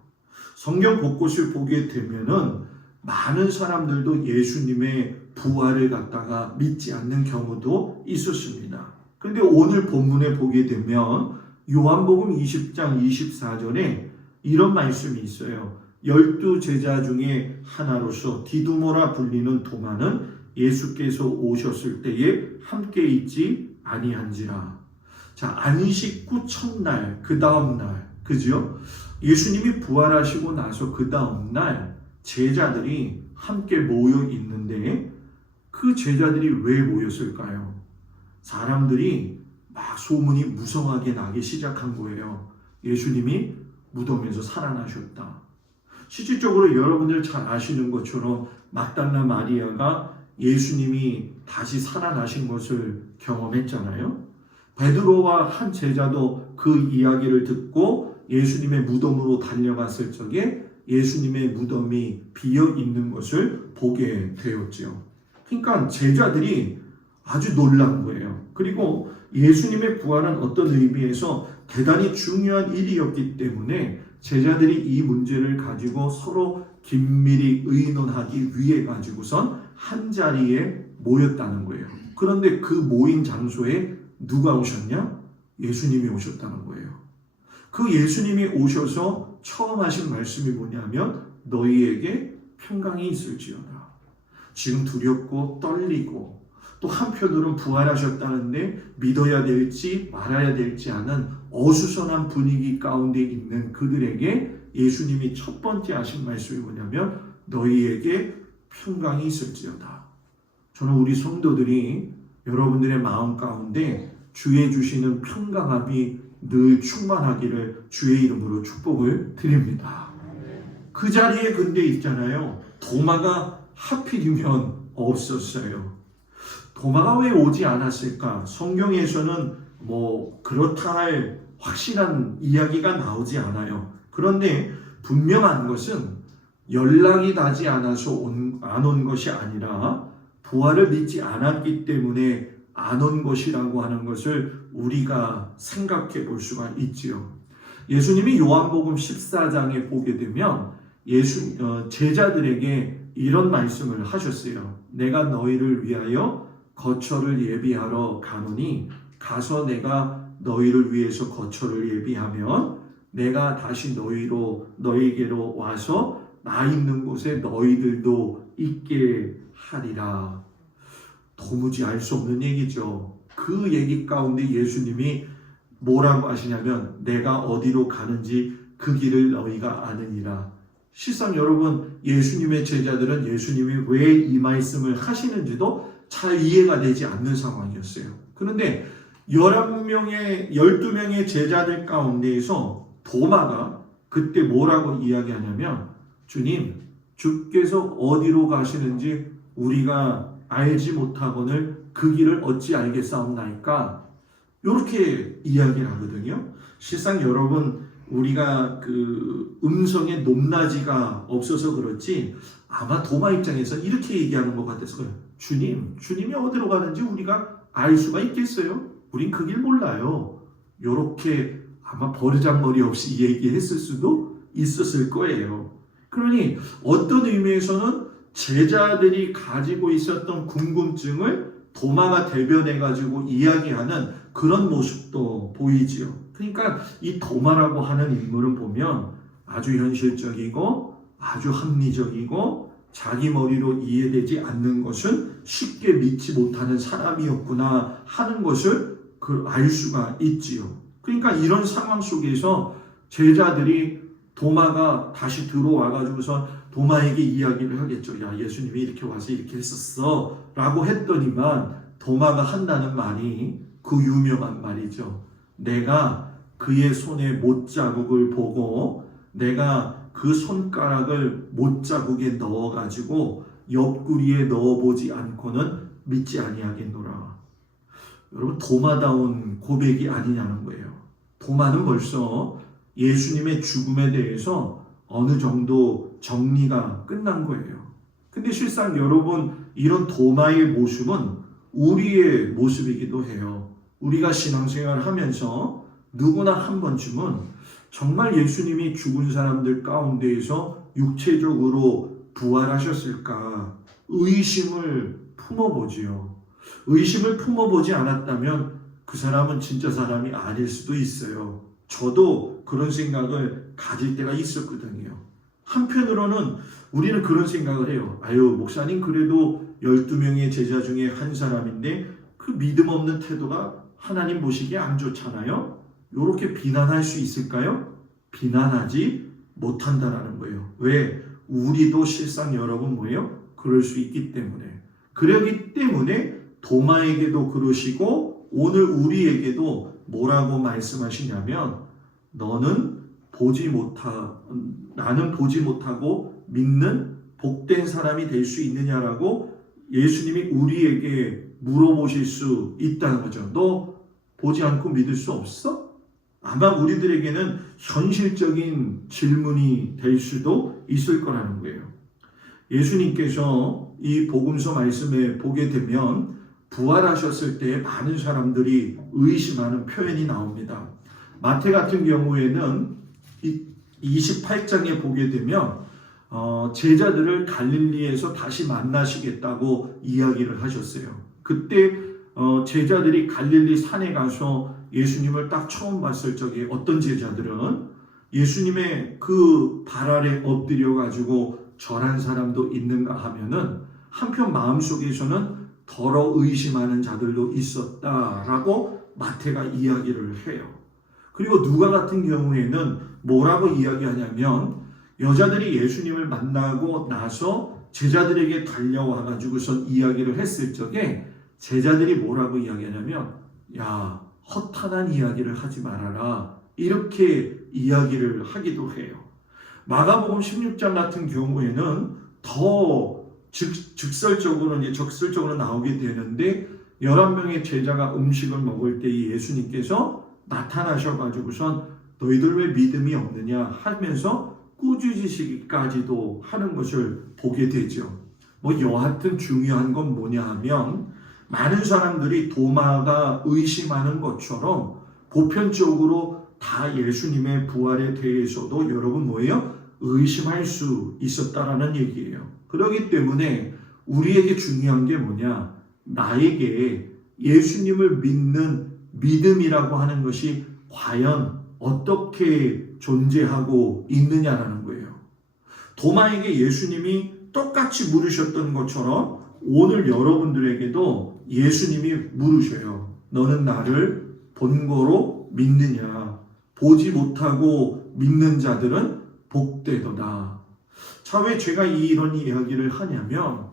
성경 곳곳을 보게 되면은 많은 사람들도 예수님의 부활을 갖다가 믿지 않는 경우도 있었습니다. 그런데 오늘 본문에 보게 되면 요한복음 20장 24절에 이런 말씀이 있어요. 12 제자 중에 하나로서 디두모라 불리는 도마는 예수께서 오셨을 때에 함께 있지 아니한지라. 자, 안식 후 첫날, 그 다음날, 그죠? 예수님이 부활하시고 나서 그 다음날 제자들이 함께 모여 있는데 그 제자들이 왜 모였을까요? 사람들이 막 소문이 무성하게 나기 시작한 거예요. 예수님이 무덤에서 살아나셨다. 실질적으로 여러분들 잘 아시는 것처럼 막달라 마리아가 예수님이 다시 살아나신 것을 경험했잖아요. 베드로와 한 제자도 그 이야기를 듣고 예수님의 무덤으로 달려갔을 적에 예수님의 무덤이 비어 있는 것을 보게 되었죠. 그러니까 제자들이 아주 놀란 거예요. 그리고 예수님의 부활은 어떤 의미에서 대단히 중요한 일이었기 때문에 제자들이 이 문제를 가지고 서로 긴밀히 의논하기 위해 가지고선 한 자리에 모였다는 거예요. 그런데 그 모인 장소에 누가 오셨냐? 예수님이 오셨다는 거예요. 그 예수님이 오셔서 처음 하신 말씀이 뭐냐면 너희에게 평강이 있을지어다. 지금 두렵고 떨리고 또 한편으로는 부활하셨다는데 믿어야 될지 말아야 될지 하는 어수선한 분위기 가운데 있는 그들에게 예수님이 첫 번째 하신 말씀이 뭐냐면 너희에게 평강이 있을지어다. 저는 우리 성도들이 여러분들의 마음 가운데 주의 주시는 평강함이 늘 충만하기를 주의 이름으로 축복을 드립니다. 그 자리에 근데 있잖아요. 도마가 하필이면 없었어요. 도마가 왜 오지 않았을까? 성경에서는 뭐 그렇다 할 확실한 이야기가 나오지 않아요. 그런데 분명한 것은 연락이 닿지 않아서 안 온 것이 아니라 부활을 믿지 않았기 때문에 안 온 것이라고 하는 것을 우리가 생각해 볼 수가 있지요. 예수님이 요한복음 14장에 보게 되면 제자들에게 이런 말씀을 하셨어요. 내가 너희를 위하여 거처를 예비하러 가노니 가서 내가 너희를 위해서 거처를 예비하면 내가 다시 너희에게로 와서 나 있는 곳에 너희들도 있게 하리라. 도무지 알 수 없는 얘기죠. 그 얘기 가운데 예수님이 뭐라고 하시냐면 내가 어디로 가는지 그 길을 너희가 아느니라. 실상 여러분 예수님의 제자들은 예수님이 왜 이 말씀을 하시는지도 잘 이해가 되지 않는 상황이었어요. 그런데 12명의 제자들 가운데에서 도마가 그때 뭐라고 이야기하냐면 주님, 주께서 어디로 가시는지 우리가 알지 못하거늘 그 길을 어찌 알겠사옵나이까? 이렇게 이야기를 하거든요. 실상 여러분 우리가 그 음성의 높낮이가 없어서 그렇지 아마 도마 입장에서 이렇게 얘기하는 것 같아서 그래요. 주님이 어디로 가는지 우리가 알 수가 있겠어요? 우린 그 길 몰라요. 이렇게 아마 버르장머리 없이 얘기했을 수도 있었을 거예요. 그러니 어떤 의미에서는 제자들이 가지고 있었던 궁금증을 도마가 대변해가지고 이야기하는 그런 모습도 보이지요. 그러니까 이 도마라고 하는 인물은 보면 아주 현실적이고 아주 합리적이고 자기 머리로 이해되지 않는 것은 쉽게 믿지 못하는 사람이었구나 하는 것을 알 수가 있지요. 그러니까 이런 상황 속에서 제자들이 도마가 다시 들어와가지고서 도마에게 이야기를 하겠죠. 야, 예수님이 이렇게 와서 이렇게 했었어 라고 했더니만 도마가 한다는 말이 그 유명한 말이죠. 내가 그의 손에 못자국을 보고 내가 그 손가락을 못자국에 넣어가지고 옆구리에 넣어보지 않고는 믿지 아니하겠노라. 여러분 도마다운 고백이 아니냐는 거예요. 도마는 벌써 예수님의 죽음에 대해서 어느 정도 정리가 끝난 거예요. 근데 실상 여러분 이런 도마의 모습은 우리의 모습이기도 해요. 우리가 신앙생활을 하면서 누구나 한 번쯤은 정말 예수님이 죽은 사람들 가운데에서 육체적으로 부활하셨을까 의심을 품어보지요. 의심을 품어보지 않았다면 그 사람은 진짜 사람이 아닐 수도 있어요. 저도 그런 생각을 가질 때가 있었거든요. 한편으로는 우리는 그런 생각을 해요. 아유, 목사님 그래도 12명의 제자 중에 한 사람인데 그 믿음 없는 태도가 하나님 보시기에 안 좋잖아요. 이렇게 비난할 수 있을까요? 비난하지 못한다라는 거예요. 왜? 우리도 실상 여러분 뭐예요? 그럴 수 있기 때문에. 그러기 때문에 도마에게도 그러시고 오늘 우리에게도 뭐라고 말씀하시냐면 나는 보지 못하고 믿는 복된 사람이 될 수 있느냐라고 예수님이 우리에게 물어보실 수 있다는 거죠. 너 보지 않고 믿을 수 없어? 아마 우리들에게는 현실적인 질문이 될 수도 있을 거라는 거예요. 예수님께서 이 복음서 말씀에 보게 되면 부활하셨을 때 많은 사람들이 의심하는 표현이 나옵니다. 마태 같은 경우에는 28장에 보게 되면 제자들을 갈릴리에서 다시 만나시겠다고 이야기를 하셨어요. 그때 제자들이 갈릴리 산에 가서 예수님을 딱 처음 봤을 적에 어떤 제자들은 예수님의 그 발 아래 엎드려 가지고 절한 사람도 있는가 하면은 한편 마음속에서는 더러 의심하는 자들도 있었다라고 마태가 이야기를 해요. 그리고 누가 같은 경우에는 뭐라고 이야기하냐면 여자들이 예수님을 만나고 나서 제자들에게 달려와 가지고선 이야기를 했을 적에 제자들이 뭐라고 이야기하냐면 야, 허탄한 이야기를 하지 말아라. 이렇게 이야기를 하기도 해요. 마가복음 16장 같은 경우에는 더 적설적으로 나오게 되는데 11명의 제자가 음식을 먹을 때 예수님께서 나타나셔가지고선 너희들 왜 믿음이 없느냐 하면서 꾸짖으시기까지도 하는 것을 보게 되죠. 여하튼 중요한 건 뭐냐 하면 많은 사람들이 도마가 의심하는 것처럼 보편적으로 다 예수님의 부활에 대해서도 여러분 의심할 수 있었다라는 얘기예요. 그렇기 때문에 우리에게 중요한 게 뭐냐? 나에게 예수님을 믿는 믿음이라고 하는 것이 과연 어떻게 존재하고 있느냐라는 거예요. 도마에게 예수님이 똑같이 물으셨던 것처럼 오늘 여러분들에게도 예수님이 물으셔요. 너는 나를 본거로 믿느냐? 보지 못하고 믿는 자들은 복되도다. 자, 왜 제가 이런 이야기를 하냐면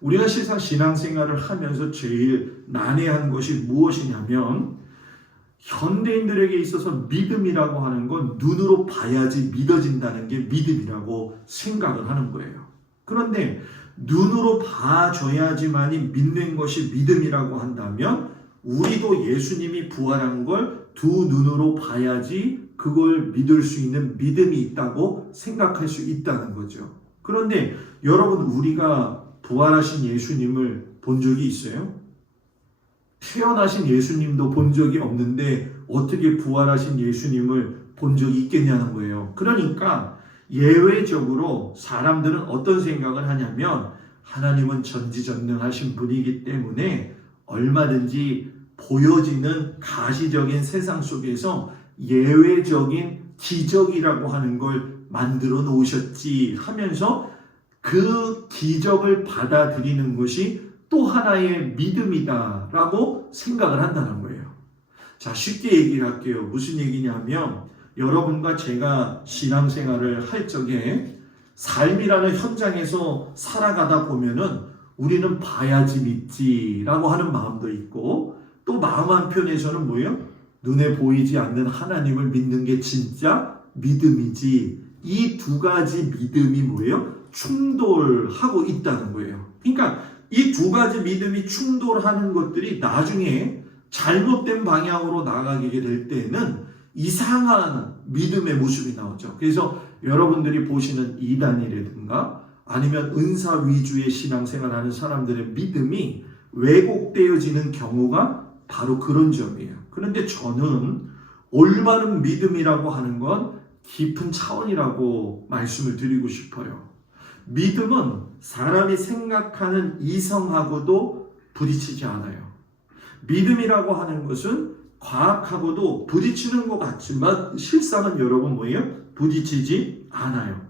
우리가 세상 신앙생활을 하면서 제일 난해한 것이 무엇이냐면 현대인들에게 있어서 믿음이라고 하는 건 눈으로 봐야지 믿어진다는 게 믿음이라고 생각을 하는 거예요. 그런데 눈으로 봐줘야지만이 믿는 것이 믿음이라고 한다면 우리도 예수님이 부활한 걸 두 눈으로 봐야지 그걸 믿을 수 있는 믿음이 있다고 생각할 수 있다는 거죠. 그런데 여러분 우리가 부활하신 예수님을 본 적이 있어요? 태어나신 예수님도 본 적이 없는데 어떻게 부활하신 예수님을 본 적이 있겠냐는 거예요. 그러니까 예외적으로 사람들은 어떤 생각을 하냐면 하나님은 전지전능하신 분이기 때문에 얼마든지 보여지는 가시적인 세상 속에서 예외적인 기적이라고 하는 걸 만들어 놓으셨지 하면서 그 기적을 받아들이는 것이 또 하나의 믿음이다라고 생각을 한다는 거예요. 자, 쉽게 얘기를 할게요. 무슨 얘기냐면 여러분과 제가 신앙생활을 할 적에 삶이라는 현장에서 살아가다 보면은 우리는 봐야지 믿지라고 하는 마음도 있고 또 마음 한편에서는 뭐예요? 눈에 보이지 않는 하나님을 믿는 게 진짜 믿음이지. 이 두 가지 믿음이 뭐예요? 충돌하고 있다는 거예요. 그러니까 이 두 가지 믿음이 충돌하는 것들이 나중에 잘못된 방향으로 나가게 될 때는 이상한 믿음의 모습이 나오죠. 그래서 여러분들이 보시는 이단이라든가 아니면 은사 위주의 신앙생활하는 사람들의 믿음이 왜곡되어지는 경우가 바로 그런 점이에요. 그런데 저는 올바른 믿음이라고 하는 건 깊은 차원이라고 말씀을 드리고 싶어요. 믿음은 사람이 생각하는 이성하고도 부딪히지 않아요. 믿음이라고 하는 것은 과학하고도 부딪히는 것 같지만 실상은 여러분 부딪히지 않아요.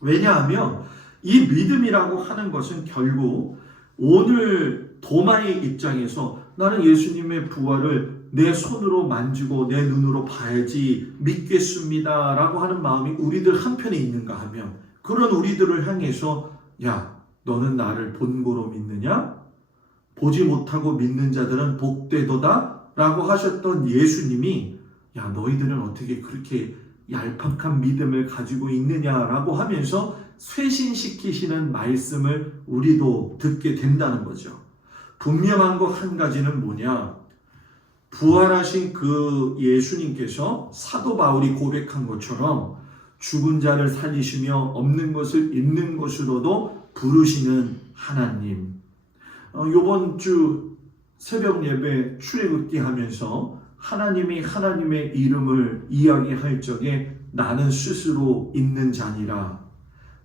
왜냐하면 이 믿음이라고 하는 것은 결국 오늘 도마의 입장에서 나는 예수님의 부활을 내 손으로 만지고 내 눈으로 봐야지 믿겠습니다 라고 하는 마음이 우리들 한편에 있는가 하면 그런 우리들을 향해서 야, 너는 나를 본고로 믿느냐? 보지 못하고 믿는 자들은 복되도다 라고 하셨던 예수님이 야, 너희들은 어떻게 그렇게 얄팍한 믿음을 가지고 있느냐라고 하면서 쇄신시키시는 말씀을 우리도 듣게 된다는 거죠. 분명한 것 한 가지는 뭐냐? 부활하신 그 예수님께서 사도 바울이 고백한 것처럼 죽은 자를 살리시며 없는 것을 있는 것으로도 부르시는 하나님. 이번 주 새벽 예배 출애굽기 하면서 하나님이 하나님의 이름을 이야기할 적에 나는 스스로 있는 자니라.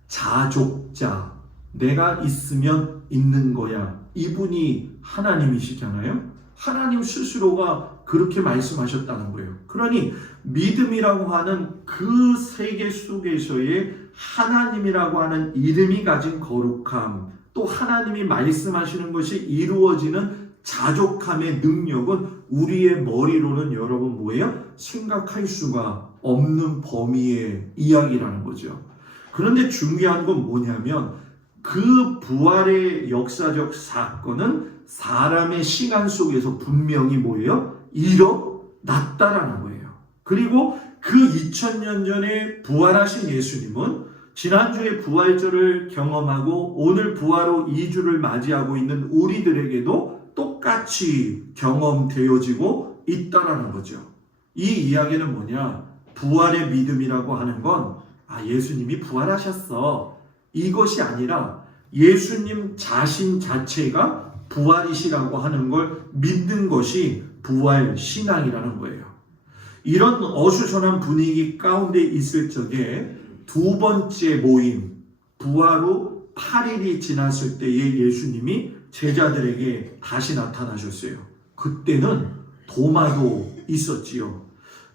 자족자, 내가 있으면 있는 거야. 이분이 하나님이시잖아요. 하나님 스스로가 그렇게 말씀하셨다는 거예요. 그러니 믿음이라고 하는 그 세계 속에서의 하나님이라고 하는 이름이 가진 거룩함, 또 하나님이 말씀하시는 것이 이루어지는 자족함의 능력은 우리의 머리로는 여러분 뭐예요? 생각할 수가 없는 범위의 이야기라는 거죠. 그런데 중요한 건 뭐냐면 그 부활의 역사적 사건은 사람의 시간 속에서 분명히 뭐예요? 일어났다라는 거예요. 그리고 그 2000년 전에 부활하신 예수님은 지난주에 부활절을 경험하고 오늘 부활 후 2주를 맞이하고 있는 우리들에게도 똑같이 경험되어지고 있다라는 거죠. 이 이야기는 뭐냐? 부활의 믿음이라고 하는 건 예수님이 부활하셨어. 이것이 아니라 예수님 자신 자체가 부활이시라고 하는 걸 믿는 것이 부활 신앙이라는 거예요. 이런 어수선한 분위기 가운데 있을 적에 두 번째 모임, 부활 후 8일이 지났을 때에 예수님이 제자들에게 다시 나타나셨어요. 그때는 도마도 있었지요.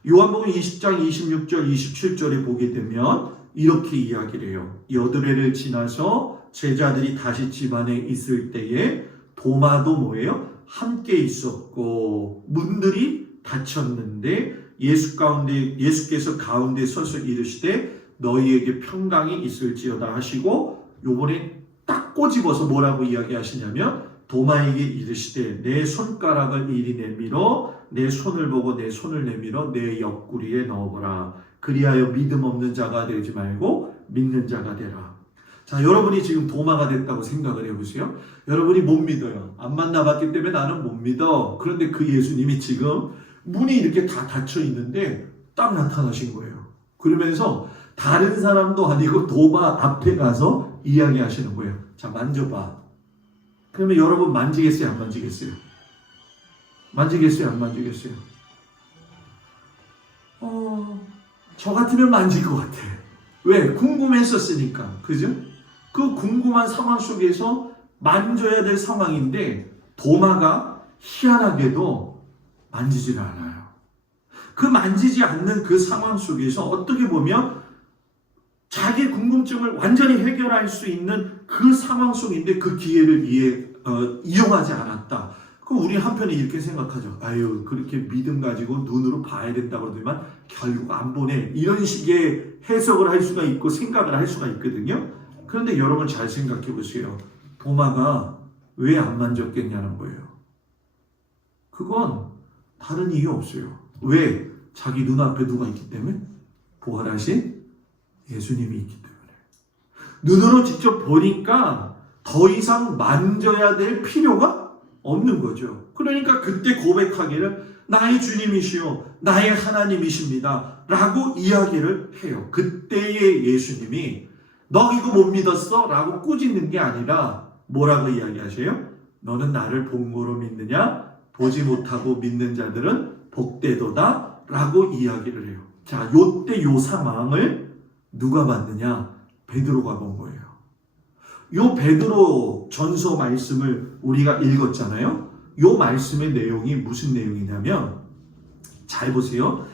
요한복음 20장 26절 27절에 보게 되면 이렇게 이야기를 해요. 여드레를 지나서 제자들이 다시 집안에 있을 때에 도마도 뭐예요? 함께 있었고 문들이 닫혔는데 예수께서 가운데 서서 이르시되 너희에게 평강이 있을지어다 하시고 요번에 딱 꼬집어서 뭐라고 이야기하시냐면 도마에게 이르시되 내 손가락을 이리 내밀어 내 손을 보고 내 손을 내밀어 내 옆구리에 넣어보라. 그리하여 믿음 없는 자가 되지 말고 믿는 자가 되라. 자, 여러분이 지금 도마가 됐다고 생각을 해보세요. 여러분이 못 믿어요. 안 만나봤기 때문에 나는 못 믿어. 그런데 그 예수님이 지금 문이 이렇게 다 닫혀 있는데 딱 나타나신 거예요. 그러면서 다른 사람도 아니고 도마 앞에 가서 이야기하시는 거예요. 자, 만져봐. 그러면 여러분 만지겠어요? 안 만지겠어요? 만지겠어요? 안 만지겠어요? 저 같으면 만질 것 같아. 왜? 궁금했었으니까. 그죠? 그 궁금한 상황 속에서 만져야 될 상황인데 도마가 희한하게도 만지지를 않아요. 그 만지지 않는 그 상황 속에서 어떻게 보면 자기 궁금증을 완전히 해결할 수 있는 그 상황 속인데 그 기회를 이용하지 않았다. 그럼 우리 한편에 이렇게 생각하죠. 아유, 그렇게 믿음 가지고 눈으로 봐야 된다고 그러더만 결국 안 보네. 이런 식의 해석을 할 수가 있고 생각을 할 수가 있거든요. 그런데 여러분 잘 생각해 보세요. 도마가 왜 안 만졌겠냐는 거예요. 그건 다른 이유 없어요. 왜? 자기 눈앞에 누가 있기 때문에? 부활하신 예수님이 있기 때문에. 눈으로 직접 보니까 더 이상 만져야 될 필요가 없는 거죠. 그러니까 그때 고백하기를 나의 주님이시요 나의 하나님이십니다 라고 이야기를 해요. 그때의 예수님이 너 이거 못 믿었어? 라고 꾸짖는 게 아니라 뭐라고 이야기하세요? 너는 나를 본 거로 믿느냐? 보지 못하고 믿는 자들은 복되도다 라고 이야기를 해요. 자, 요때 요 상황을 누가 봤느냐? 베드로가 본 거예요. 요 베드로 전서 말씀을 우리가 읽었잖아요. 요 말씀의 내용이 무슨 내용이냐면 잘 보세요.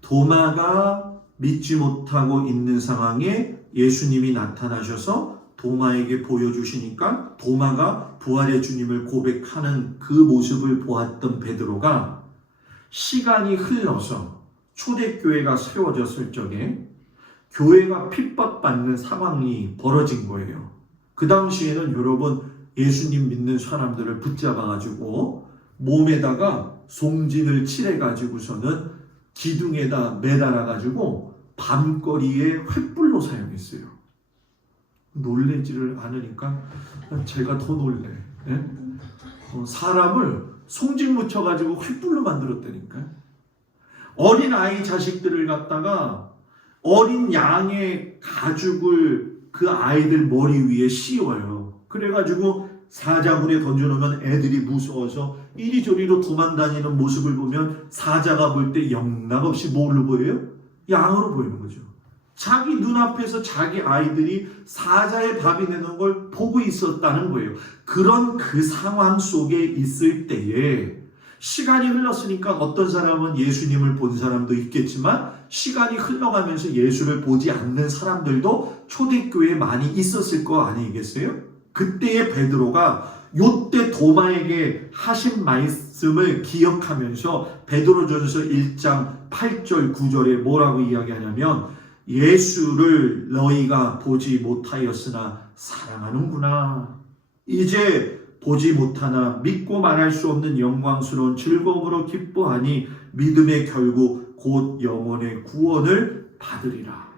도마가 믿지 못하고 있는 상황에 예수님이 나타나셔서 도마에게 보여주시니까 도마가 부활의 주님을 고백하는 그 모습을 보았던 베드로가 시간이 흘러서 초대교회가 세워졌을 적에 교회가 핍박받는 상황이 벌어진 거예요. 그 당시에는 여러분 예수님 믿는 사람들을 붙잡아가지고 몸에다가 송진을 칠해가지고서는 기둥에다 매달아가지고 밤거리에 횃불로 사용했어요. 놀래지를 않으니까 제가 더 놀래. 예? 사람을 송진 묻혀가지고 횃불로 만들었다니까. 어린 아이 자식들을 갖다가 어린 양의 가죽을 그 아이들 머리 위에 씌워요. 그래가지고 사자굴에 던져놓으면 애들이 무서워서 이리저리로 도망다니는 모습을 보면 사자가 볼 때 영락없이 뭘로 보여요? 양으로 보이는 거죠. 자기 눈앞에서 자기 아이들이 사자의 밥이 되는 걸 보고 있었다는 거예요. 그런 그 상황 속에 있을 때에 시간이 흘렀으니까 어떤 사람은 예수님을 본 사람도 있겠지만 시간이 흘러가면서 예수를 보지 않는 사람들도 초대교회에 많이 있었을 거 아니겠어요? 그때의 베드로가 요때 도마에게 하신 말씀을 기억하면서 베드로전서 1장 8절 9절에 뭐라고 이야기하냐면 예수를 너희가 보지 못하였으나 사랑하는구나. 이제 보지 못하나 믿고 말할 수 없는 영광스러운 즐거움으로 기뻐하니 믿음의 결국 곧 영혼의 구원을 받으리라.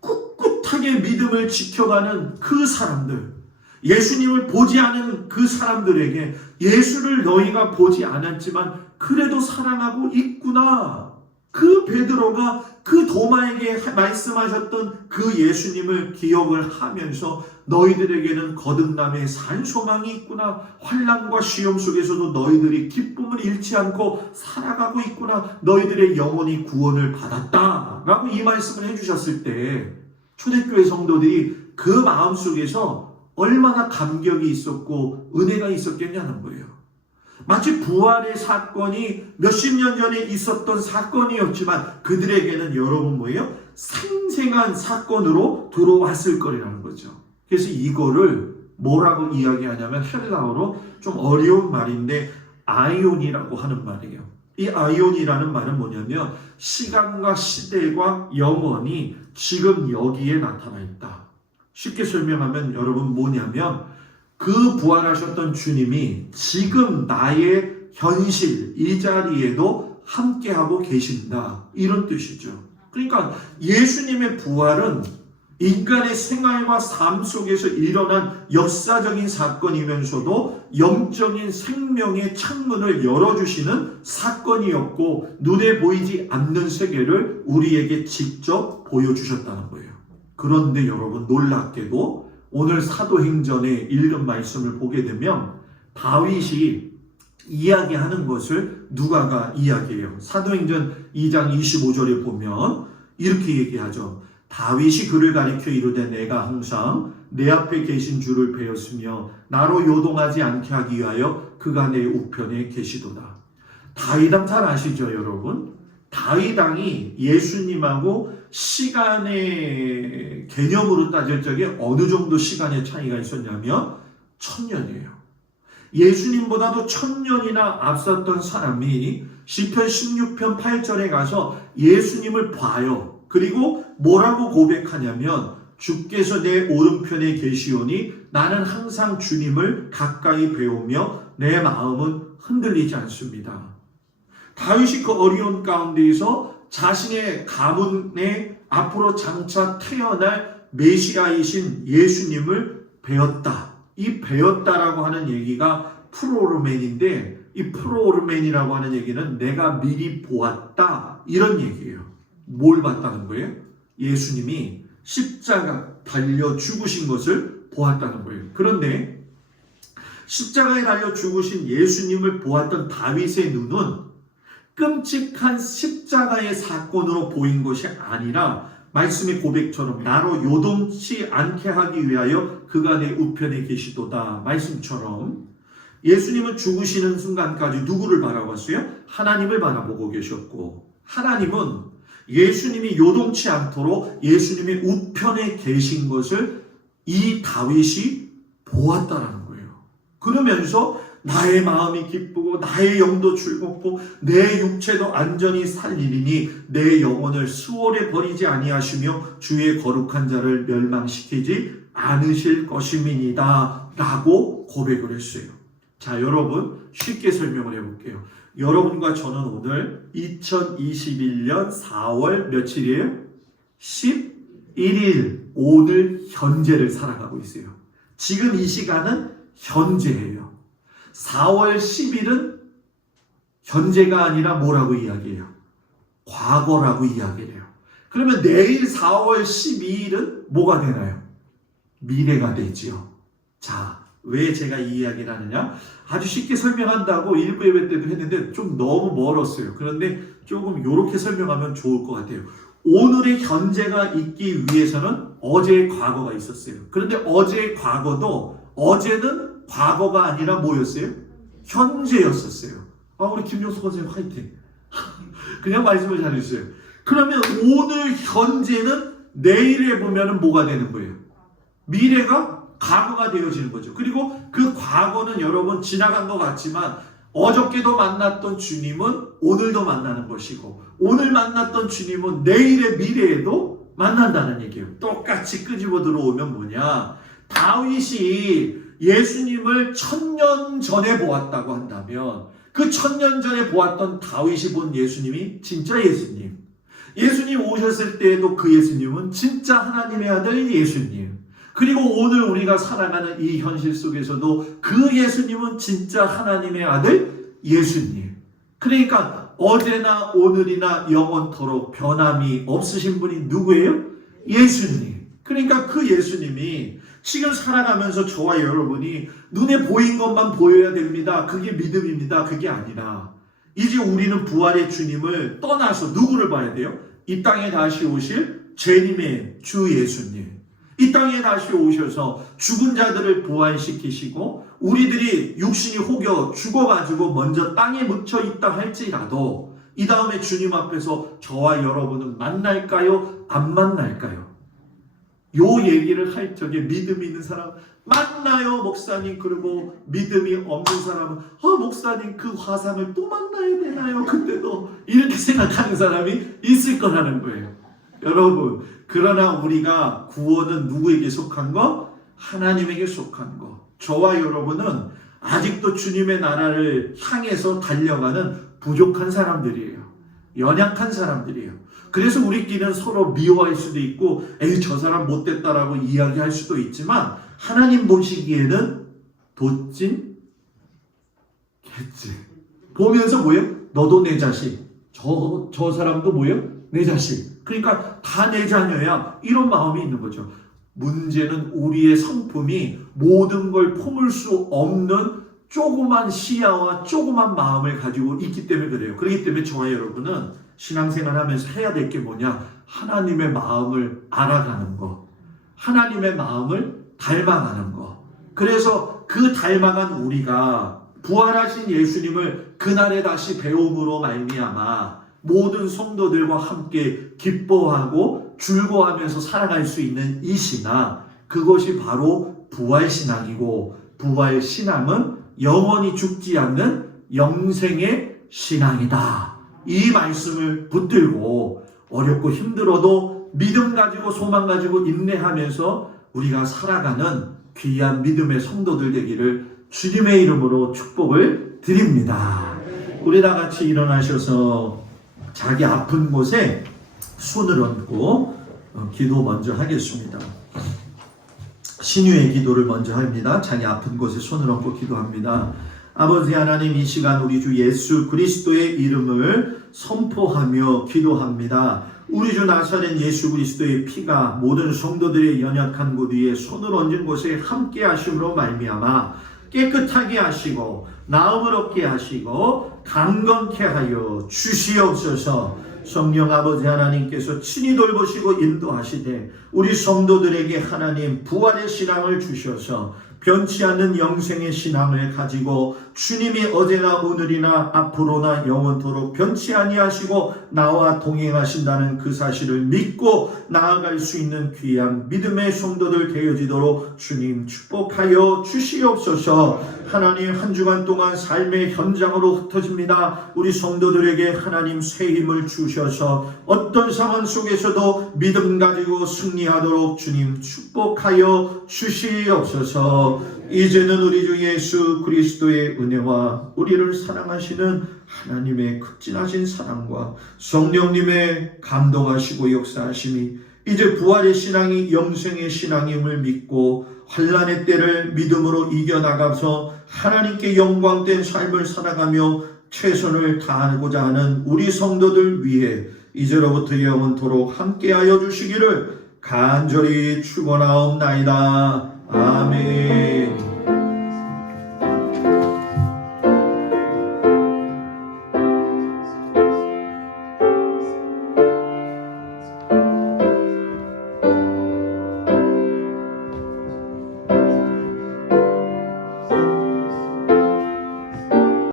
꿋꿋하게 믿음을 지켜가는 그 사람들, 예수님을 보지 않은 그 사람들에게 예수를 너희가 보지 않았지만 그래도 사랑하고 있구나. 그 베드로가 그 도마에게 말씀하셨던 그 예수님을 기억을 하면서 너희들에게는 거듭남의 산 소망이 있구나. 환난과 시험 속에서도 너희들이 기쁨을 잃지 않고 살아가고 있구나. 너희들의 영혼이 구원을 받았다. 라고 이 말씀을 해주셨을 때 초대교회 성도들이 그 마음속에서 얼마나 감격이 있었고 은혜가 있었겠냐는 거예요. 마치 부활의 사건이 몇십 년 전에 있었던 사건이었지만 그들에게는 여러분 뭐예요? 생생한 사건으로 들어왔을 거라는 거죠. 그래서 이거를 뭐라고 이야기하냐면 헬라어로 좀 어려운 말인데 아이온이라고 하는 말이에요. 이 아이온이라는 말은 뭐냐면 시간과 시대와 영원이 지금 여기에 나타나 있다. 쉽게 설명하면 여러분 뭐냐면 그 부활하셨던 주님이 지금 나의 현실 이 자리에도 함께하고 계신다. 이런 뜻이죠. 그러니까 예수님의 부활은 인간의 생활과 삶 속에서 일어난 역사적인 사건이면서도 영적인 생명의 창문을 열어주시는 사건이었고 눈에 보이지 않는 세계를 우리에게 직접 보여주셨다는 거예요. 그런데 여러분 놀랍게도 오늘 사도행전에 읽은 말씀을 보게 되면 다윗이 이야기하는 것을 누가가 이야기해요. 사도행전 2장 25절에 보면 이렇게 얘기하죠. 다윗이 그를 가리켜 이르되 내가 항상 내 앞에 계신 주를 배웠으며 나로 요동하지 않게 하기 위하여 그가 내 우편에 계시도다. 다윗왕 잘 아시죠 여러분? 다윗왕이 예수님하고 시간의 개념으로 따질 적에 어느 정도 시간의 차이가 있었냐면 1000년이에요. 예수님보다도 1000년이나 앞섰던 사람이 시편 16편 8절에 가서 예수님을 봐요. 그리고 뭐라고 고백하냐면 주께서 내 오른편에 계시오니 나는 항상 주님을 가까이 배우며 내 마음은 흔들리지 않습니다. 다윗이 그 어려운 가운데에서 자신의 가문에 앞으로 장차 태어날 메시아이신 예수님을 배웠다. 이 배웠다라고 하는 얘기가 프로르멘인데 이 프로르멘이라고 하는 얘기는 내가 미리 보았다 이런 얘기예요. 뭘 봤다는 거예요? 예수님이 십자가 달려 죽으신 것을 보았다는 거예요. 그런데 십자가에 달려 죽으신 예수님을 보았던 다윗의 눈은 끔찍한 십자가의 사건으로 보인 것이 아니라 말씀의 고백처럼 나로 요동치 않게 하기 위하여 그가 내 우편에 계시도다. 말씀처럼 예수님은 죽으시는 순간까지 누구를 바라봤어요? 하나님을 바라보고 계셨고 하나님은 예수님이 요동치 않도록 예수님의 우편에 계신 것을 이 다윗이 보았다라는 거예요. 그러면서 나의 마음이 기쁘고 나의 영도 즐겁고 내 육체도 안전히 살리리니 내 영혼을 수월에 버리지 아니하시며 주의 거룩한 자를 멸망시키지 않으실 것임이니이다 라고 고백을 했어요. 자 여러분 쉽게 설명을 해볼게요. 여러분과 저는 오늘 2021년 4월 며칠이에요? 11일 오늘 현재를 살아가고 있어요. 지금 이 시간은 현재예요. 4월 10일은 현재가 아니라 뭐라고 이야기해요? 과거라고 이야기를 해요. 그러면 내일 4월 12일은 뭐가 되나요? 미래가 되지요. 자, 왜 제가 이 이야기를 하느냐? 아주 쉽게 설명한다고 일부 예배 때도 했는데 좀 너무 멀었어요. 그런데 조금 이렇게 설명하면 좋을 것 같아요. 오늘의 현재가 있기 위해서는 어제의 과거가 있었어요. 그런데 어제의 과거도 어제는 과거가 아니라 뭐였어요? 현재였었어요. 우리 김용수 선생님 화이팅. 그냥 말씀을 잘해주세요. 그러면 오늘 현재는 내일에 보면은 뭐가 되는 거예요? 미래가 과거가 되어지는 거죠. 그리고 그 과거는 여러분 지나간 것 같지만 어저께도 만났던 주님은 오늘도 만나는 것이고 오늘 만났던 주님은 내일의 미래에도 만난다는 얘기예요. 똑같이 끄집어 들어오면 뭐냐? 다윗이 예수님을 1000년 전에 보았다고 한다면 그 1000년 전에 보았던 다윗이 본 예수님이 진짜 예수님. 예수님 오셨을 때에도 그 예수님은 진짜 하나님의 아들 예수님. 그리고 오늘 우리가 살아가는 이 현실 속에서도 그 예수님은 진짜 하나님의 아들 예수님. 그러니까 어제나 오늘이나 영원토록 변함이 없으신 분이 누구예요? 예수님. 그러니까 그 예수님이 지금 살아가면서 저와 여러분이 눈에 보인 것만 보여야 됩니다. 그게 믿음입니다. 그게 아니라 이제 우리는 부활의 주님을 떠나서 누구를 봐야 돼요? 이 땅에 다시 오실 주님의 주 예수님. 이 땅에 다시 오셔서 죽은 자들을 부활시키시고 우리들이 육신이 혹여 죽어가지고 먼저 땅에 묻혀 있다 할지라도 이 다음에 주님 앞에서 저와 여러분은 만날까요? 안 만날까요? 요 얘기를 할 적에 믿음이 있는 사람 만나요 목사님. 그리고 믿음이 없는 사람은 목사님 그 화상을 또 만나야 되나요? 그때도 이렇게 생각하는 사람이 있을 거라는 거예요. 여러분, 그러나 우리가 구원은 누구에게 속한 거? 하나님에게 속한 거. 저와 여러분은 아직도 주님의 나라를 향해서 달려가는 부족한 사람들이에요. 연약한 사람들이에요. 그래서 우리끼리는 서로 미워할 수도 있고 에이 저 사람 못됐다라고 이야기할 수도 있지만 하나님 보시기에는 도찐 개찐 보면서 뭐예요? 너도 내 자식, 저 사람도 뭐예요? 내 자식. 그러니까 다 내 자녀야. 이런 마음이 있는 거죠. 문제는 우리의 성품이 모든 걸 품을 수 없는 조그만 시야와 조그만 마음을 가지고 있기 때문에 그래요. 그렇기 때문에 저와 여러분은 신앙생활 하면서 해야 될 게 뭐냐? 하나님의 마음을 알아가는 거. 하나님의 마음을 닮아가는 거. 그래서 그 닮아간 우리가 부활하신 예수님을 그날에 다시 배움으로 말미암아 모든 성도들과 함께 기뻐하고 즐거워하면서 살아갈 수 있는 이 신앙, 그것이 바로 부활신앙이고 부활신앙은 영원히 죽지 않는 영생의 신앙이다. 이 말씀을 붙들고 어렵고 힘들어도 믿음 가지고 소망 가지고 인내하면서 우리가 살아가는 귀한 믿음의 성도들 되기를 주님의 이름으로 축복을 드립니다. 우리 다 같이 일어나셔서 자기 아픈 곳에 손을 얹고 기도 먼저 하겠습니다. 신유의 기도를 먼저 합니다. 자기 아픈 곳에 손을 얹고 기도합니다. 아버지 하나님, 이 시간 우리 주 예수 그리스도의 이름을 선포하며 기도합니다. 우리 주 나사렛 예수 그리스도의 피가 모든 성도들의 연약한 곳 위에 손을 얹은 곳에 함께 하심으로 말미암아 깨끗하게 하시고 나음을 얻게 하시고 강건케 하여 주시옵소서. 성령 아버지 하나님께서 친히 돌보시고 인도하시되 우리 성도들에게 하나님 부활의 신앙을 주셔서 변치 않는 영생의 신앙을 가지고 주님이 어제나 오늘이나 앞으로나 영원토록 변치 아니하시고 나와 동행하신다는 그 사실을 믿고 나아갈 수 있는 귀한 믿음의 성도들 되어지도록 주님 축복하여 주시옵소서. 하나님, 한 주간 동안 삶의 현장으로 흩어집니다. 우리 성도들에게 하나님 새 힘을 주셔서 어떤 상황 속에서도 믿음 가지고 승리하도록 주님 축복하여 주시옵소서. 이제는 우리 주 예수 그리스도의 은혜와 우리를 사랑하시는 하나님의 극진하신 사랑과 성령님의 감동하시고 역사하심이 이제 부활의 신앙이 영생의 신앙임을 믿고 환난의 때를 믿음으로 이겨나가서 하나님께 영광된 삶을 살아가며 최선을 다하고자 하는 우리 성도들 위해 이제로부터 영원토록 함께하여 주시기를 간절히 축원하옵나이다. 아멘.